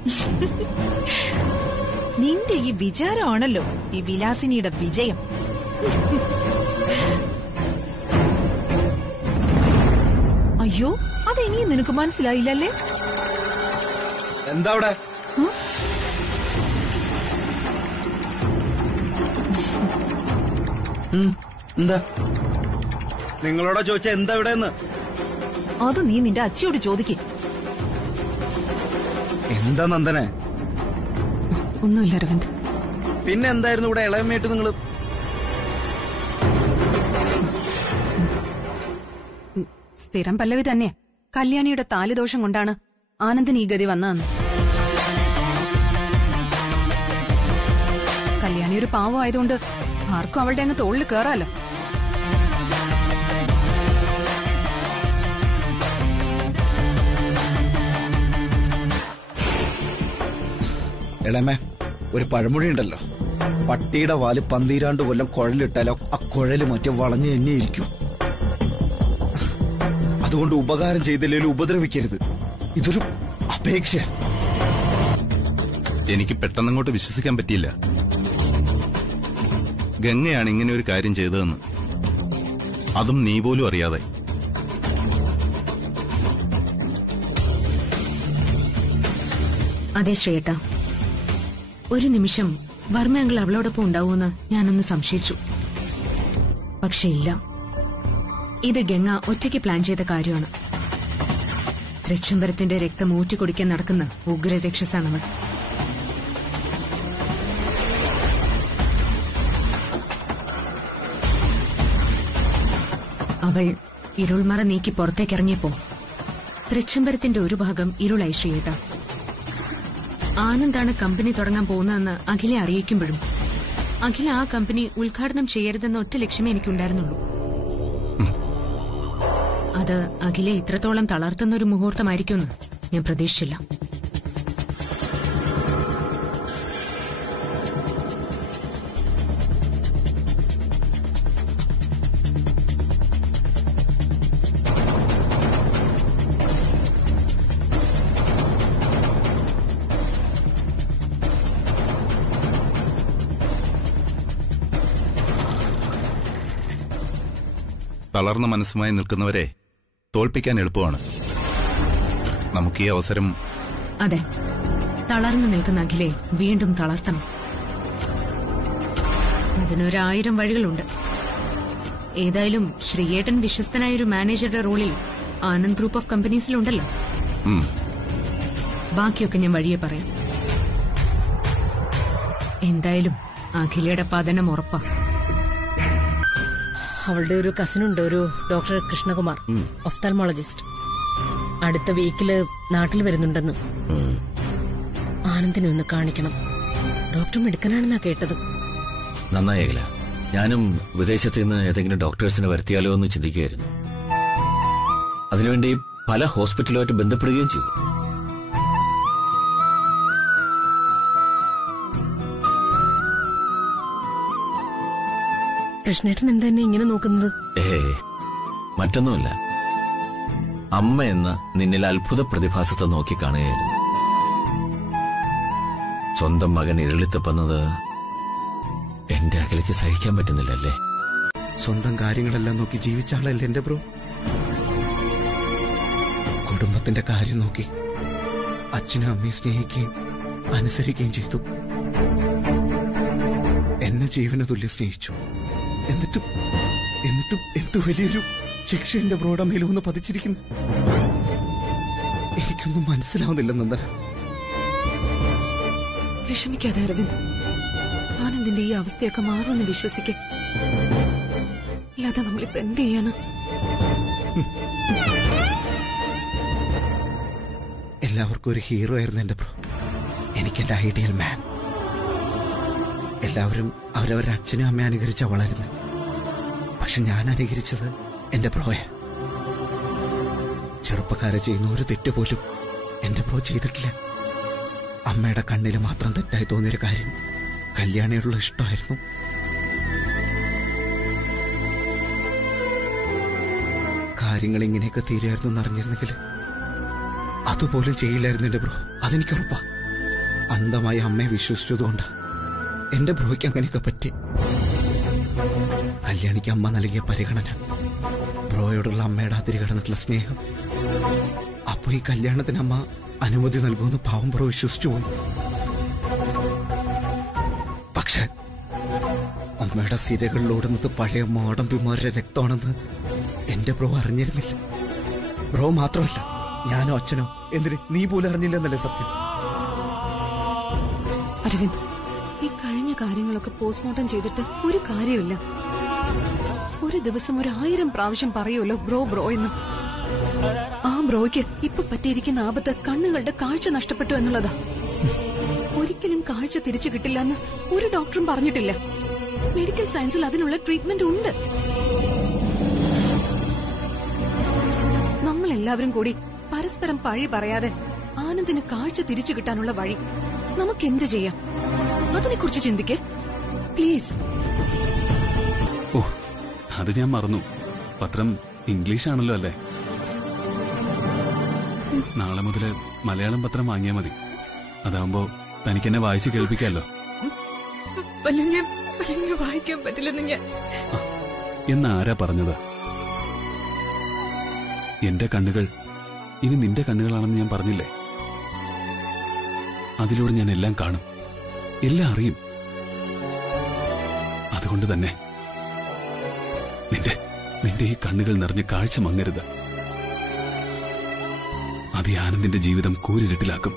നിന്റെ ഈ വിചാരമാണല്ലോ ഈ വിലാസിനിയുടെ വിജയം. അയ്യോ, അതെനിയും നിനക്ക് മനസ്സിലായില്ലല്ലേ? എന്താ അവിടെ? എന്താ നിങ്ങളോടാ ചോദിച്ച എന്താ ഇവിടെ? അത് നീ നിന്റെ അച്ഛയോട് ചോദിക്കും. എന്താ നന്ദനെ? ഒന്നുമില്ല അരവിന്ദ്. പിന്നെ എന്തായിരുന്നു ഇവിടെ ഇളയമ്മയായിട്ട് നിങ്ങള്? സ്ഥിരം പല്ലവി തന്നെ. കല്യാണിയുടെ താലിദോഷം കൊണ്ടാണ് ആനന്ദിന് ഈ ഗതി വന്നതെന്ന്. കല്യാണി ഒരു പാവം ആയതുകൊണ്ട് ആർക്കും അവളുടെ അങ്ങ് തോളിൽ കേറാലോ. ഇളമേ, ഒരു പഴമൊഴി ഉണ്ടല്ലോ, പട്ടിയുടെ വാല് 12 കൊല്ലം കുഴലിട്ടാലോ ആ കുഴല് മറ്റേ വളഞ്ഞു തന്നെയിരിക്കും. അതുകൊണ്ട് ഉപകാരം ചെയ്തില്ലേലും ഉപദ്രവിക്കരുത്. ഇതൊരു അപേക്ഷ. എനിക്ക് പെട്ടെന്നങ്ങോട്ട് വിശ്വസിക്കാൻ പറ്റിയില്ല ഗംഗയാണ് ഇങ്ങനെ ഒരു കാര്യം ചെയ്തതെന്ന്. അതും നീ പോലും അറിയാതെ. അതെ ശ്രീയേട്ട, ഒരു നിമിഷം വർമ്മയങ്ങൾ അവളോടൊപ്പം ഉണ്ടാവുമെന്ന് ഞാനൊന്ന് സംശയിച്ചു. പക്ഷെ ഇല്ല, ഇത് ഗംഗ ഒറ്റയ്ക്ക് പ്ലാൻ ചെയ്ത കാര്യമാണ്. തൃച്ചംബരത്തിന്റെ രക്തം ഊറ്റിക്കുടിക്കാൻ നടക്കുന്ന ഉഗ്രരക്ഷസാണവൾ. അവൾ ഇരുൾമറ നീക്കി പുറത്തേക്കിറങ്ങിയപ്പോ തൃച്ചംബരത്തിന്റെ ഒരു ഭാഗം ഇരുളായി ശ്രീയേട്ട. ആനന്ദാണ് കമ്പനി തുടങ്ങാൻ പോകുന്നതെന്ന് അഖിലെ അറിയിക്കുമ്പോഴും അഖില ആ കമ്പനി ഉദ്ഘാടനം ചെയ്യരുതെന്ന ഒറ്റ ലക്ഷ്യമേ എനിക്കുണ്ടായിരുന്നുള്ളൂ. അത് അഖിലെ ഇത്രത്തോളം തളർത്തുന്ന ഒരു മുഹൂർത്തമായിരിക്കുമെന്ന് ഞാൻ പ്രതീക്ഷിച്ചില്ല. തളർന്ന മനസ്സുമായി നിൽക്കുന്നവരെ തോൽപ്പിക്കാൻ എളുപ്പമാണ്. നമുക്ക് ഈ അവസരം. അതെ, തളർന്നു നിൽക്കുന്ന അഖിലെ വീണ്ടും തളർത്തണം. അതിനൊരായിരം വഴികളുണ്ട്. ഏതായാലും ശ്രീയേട്ടൻ വിശ്വസ്തനായൊരു മാനേജറുടെ റോളിൽ ആനന്ദ് ഗ്രൂപ്പ് ഓഫ് കമ്പനീസിലുണ്ടല്ലോ. ബാക്കിയൊക്കെ ഞാൻ വഴിയെ പറയാം. എന്തായാലും അഖിലയുടെ പതനം ഉറപ്പാ. അവളുടെ ഒരു കസിനുണ്ട്, ഒരു ഡോക്ടർ കൃഷ്ണകുമാർ, ഒഫ്താൽമോളജിസ്റ്റ്. അടുത്ത വീക്കില് നാട്ടിൽ വരുന്നുണ്ടെന്ന്. ആനന്ദിനെ ഒന്ന് കാണിക്കണം. ഡോക്ടർ മിടുക്കനാണെന്നാ കേട്ടത്. നന്നായേകില്ല. ഞാനും വിദേശത്ത് നിന്ന് ഏതെങ്കിലും ഡോക്ടേഴ്സിനെ വരുത്തിയാലോ എന്ന് ചിന്തിക്കുകയായിരുന്നു. അതിനുവേണ്ടി പല ഹോസ്പിറ്റലുമായിട്ട് ബന്ധപ്പെടുകയും ചെയ്തു. കൃഷ്ണേട്ടൻ എന്താ എന്നെ ഇങ്ങനെ നോക്കുന്നത്? മറ്റൊന്നുമില്ല, അമ്മ എന്ന നിന്നിൽ അത്ഭുത പ്രതിഭാസത്തെ നോക്കി കാണുകയായിരുന്നു. സ്വന്തം മകൻ ഇരുളിത്തപ്പുന്നത് എന്റെ അകലേക്ക് സഹിക്കാൻ പറ്റുന്നില്ലല്ലേ? സ്വന്തം കാര്യങ്ങളെല്ലാം നോക്കി ജീവിച്ച ആളല്ലേ എന്റെ ബ്രോ. കുടുംബത്തിന്റെ കാര്യം നോക്കി അച്ഛനും അമ്മയെ സ്നേഹിക്കുകയും അനുസരിക്കുകയും ചെയ്തു. എന്നെ ജീവന തുല്യം സ്നേഹിച്ചു. എന്നിട്ടും എന്തു വലിയൊരു ശിക്ഷ എന്റെ ബ്രോയുടെ മേലൊന്ന് പതിച്ചിരിക്കുന്നു. എനിക്കൊന്നും മനസ്സിലാവുന്നില്ല നന്ദന. വിഷമിക്കാതെ അരവിന്ദ്, ആനന്ദിന്റെ ഈ അവസ്ഥയൊക്കെ മാറുമെന്ന് വിശ്വസിക്കേ. അല്ലാതെ നമ്മളിപ്പോ എന്ത് ചെയ്യാന്? എല്ലാവർക്കും ഒരു ഹീറോ ആയിരുന്നു എന്റെ ബ്രോ. എനിക്കെന്റെ ഐഡിയൽ മാൻ. എല്ലാവരും അവരവരുടെ അച്ഛനും അമ്മയും അനുകരിച്ച വളരുന്നത്. പക്ഷെ ഞാൻ അനുകരിച്ചത് എന്റെ ബ്രോയെ. ചെറുപ്പക്കാരെ ചെയ്യുന്ന ഒരു തെറ്റ് പോലും എന്റെ ബ്രോ ചെയ്തിട്ടില്ല. അമ്മയുടെ കണ്ണിൽ മാത്രം തെറ്റായി തോന്നിയൊരു കാര്യം കല്യാണിയോടുള്ള ഇഷ്ടമായിരുന്നു. കാര്യങ്ങൾ ഇങ്ങനെയൊക്കെ തീരുമായിരുന്നു എന്നറിഞ്ഞിരുന്നെങ്കിൽ അതുപോലും ചെയ്യില്ലായിരുന്നു എന്റെ ബ്രോ. അതെനിക്കുറപ്പാ. അന്ധമായി അമ്മയെ വിശ്വസിച്ചതുകൊണ്ടാ എന്റെ ബ്രോയ്ക്ക് അങ്ങനെയൊക്കെ പറ്റി. കല്യാണിക്ക് അമ്മ നൽകിയ പരിഗണന, ബ്രോയോടുള്ള അമ്മയുടെ അതിരി കടന്നിട്ടുള്ള സ്നേഹം, അപ്പൊ ഈ കല്യാണത്തിന് അമ്മ അനുമതി നൽകുമെന്ന് പാവം ബ്രോ വിശ്വസിച്ചു പോയി. പക്ഷെ അമ്മയുടെ സിരകളിലോടുന്നത് പഴയ മാടമ്പിമാരുടെ രക്തമാണെന്ന് എന്റെ ബ്രോ അറിഞ്ഞിരുന്നില്ല. ബ്രോ മാത്രമല്ല, ഞാനോ അച്ഛനോ എന്തിന് നീ പോലും അറിഞ്ഞില്ലെന്നല്ലേ സത്യം. അരവിന്ദ്, ഈ കഴിഞ്ഞ കാര്യങ്ങളൊക്കെ പോസ്റ്റ്മോർട്ടം ചെയ്തിട്ട് ഒരു കാര്യമില്ല. ഒരു ദിവസം 1000 പ്രാവശ്യം പറയുമല്ലോ ബ്രോ ബ്രോ എന്ന്. ആ ബ്രോയ്ക്ക് ഇപ്പൊ പറ്റിയിരിക്കുന്ന ആപത്ത് കണ്ണുകളുടെ കാഴ്ച നഷ്ടപ്പെട്ടു എന്നുള്ളതാ. ഒരിക്കലും കാഴ്ച തിരിച്ചു കിട്ടില്ല എന്ന് ഒരു ഡോക്ടറും പറഞ്ഞിട്ടില്ല. മെഡിക്കൽ സയൻസിൽ അതിനുള്ള ട്രീറ്റ്മെന്റ് ഉണ്ട്. നമ്മളെല്ലാവരും കൂടി പരസ്പരം പഴി പറയാതെ ആനന്ദിന് കാഴ്ച തിരിച്ചു കിട്ടാനുള്ള വഴി നമുക്ക് എന്ത് ചെയ്യാം? അതിനെക്കുറിച്ച് ചിന്തിക്കേ പ്ലീസ്. ഓ, അത് ഞാൻ മറന്നു. പത്രം ഇംഗ്ലീഷാണല്ലോ അല്ലേ? നാളെ മുതല് മലയാളം പത്രം വാങ്ങിയാ മതി. അതാവുമ്പോ തനിക്കെന്നെ വായിച്ച് കേൾപ്പിക്കാമല്ലോ. വായിക്കാൻ പറ്റില്ലെന്ന് ഞാൻ എന്നാരാ പറഞ്ഞത്? എന്റെ കണ്ണുകൾ ഇനി നിന്റെ കണ്ണുകളാണെന്ന് ഞാൻ പറഞ്ഞില്ലേ? അതിലൂടെ ഞാൻ എല്ലാം കാണും, എല്ലാം അറിയും. അതുകൊണ്ട് തന്നെ നിന്റെ ഈ കണ്ണുകൾ നിറഞ്ഞ് കാഴ്ച മങ്ങരുത്. അത് ഈ ആനന്ദിന്റെ ജീവിതം കൂരിരുട്ടിലാക്കും.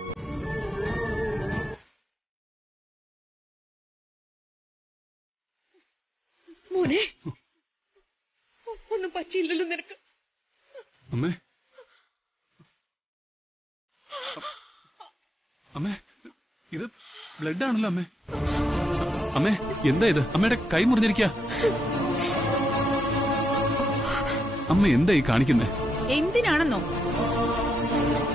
മോനെ, ഒന്നും പറ്റിയില്ലല്ലോ നിനക്ക്. അമ്മേ, അമ്മേ, ഇത് ബ്ലഡ് ആണല്ലോ അമ്മേ. അമ്മേ, എന്താ ഇത്? അമ്മയുടെ കൈ മുറിഞ്ഞിരിക്ക. അമ്മ എന്താ ഈ കാണിക്കുന്നേ? എന്തിനാണെന്നോ?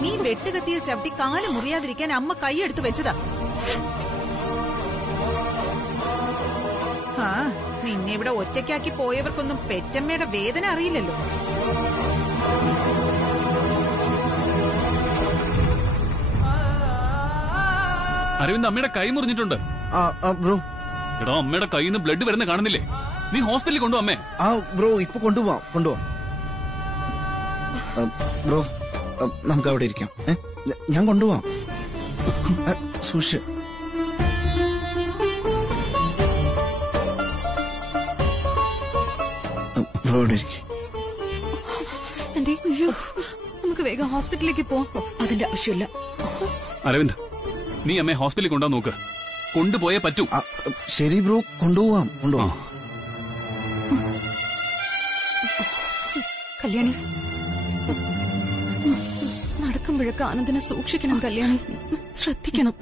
നീ വെട്ടുകത്തിയിൽ ചവിട്ടി കാല് മുറിയാതിരിക്കാൻ അമ്മ കൈയെടുത്ത് വെച്ചതാ. ആ, നിന്നെ ഇവിടെ ഒറ്റയ്ക്കാക്കി പോയവർക്കൊന്നും പെറ്റമ്മയുടെ വേദന അറിയില്ലല്ലോ. അരവിന്ദ്, അമ്മയുടെ കൈ മുറിഞ്ഞിട്ടുണ്ട്. ബ്രോ, എടാ, അമ്മയുടെ കൈയിൽ നിന്ന് ബ്ലഡ് വരുന്ന കാണുന്നില്ലേ? നീ ഹോസ്പിറ്റലിൽ കൊണ്ടുപോ അമ്മേ. ബ്രോ, ഇപ്പൊ കൊണ്ടുപോവാം. ബ്രോ, നമുക്ക് അവിടെ ഇരിക്കാം. ഞാൻ കൊണ്ടുപോവാം. സൂക്ഷിച്ച്. ബ്രോ, ഇവിടെ ഇരിക്കും. നമുക്ക് വേഗം ഹോസ്പിറ്റലിലേക്ക് പോവാം. അതിന്റെ ആവശ്യമില്ല. അരവിന്ദ്, നീ അമ്മയെ ഹോസ്പിറ്റലിൽ കൊണ്ടുപോകാൻ നോക്ക്. കൊണ്ടുപോയേ പറ്റൂ. ശരി ബ്രോ, കൊണ്ടുപോവാം. കല്യാണി, നടക്കുമ്പോഴൊക്കെ ആനന്ദിനെ സൂക്ഷിക്കണം. കല്യാണി, ശ്രദ്ധിക്കണം.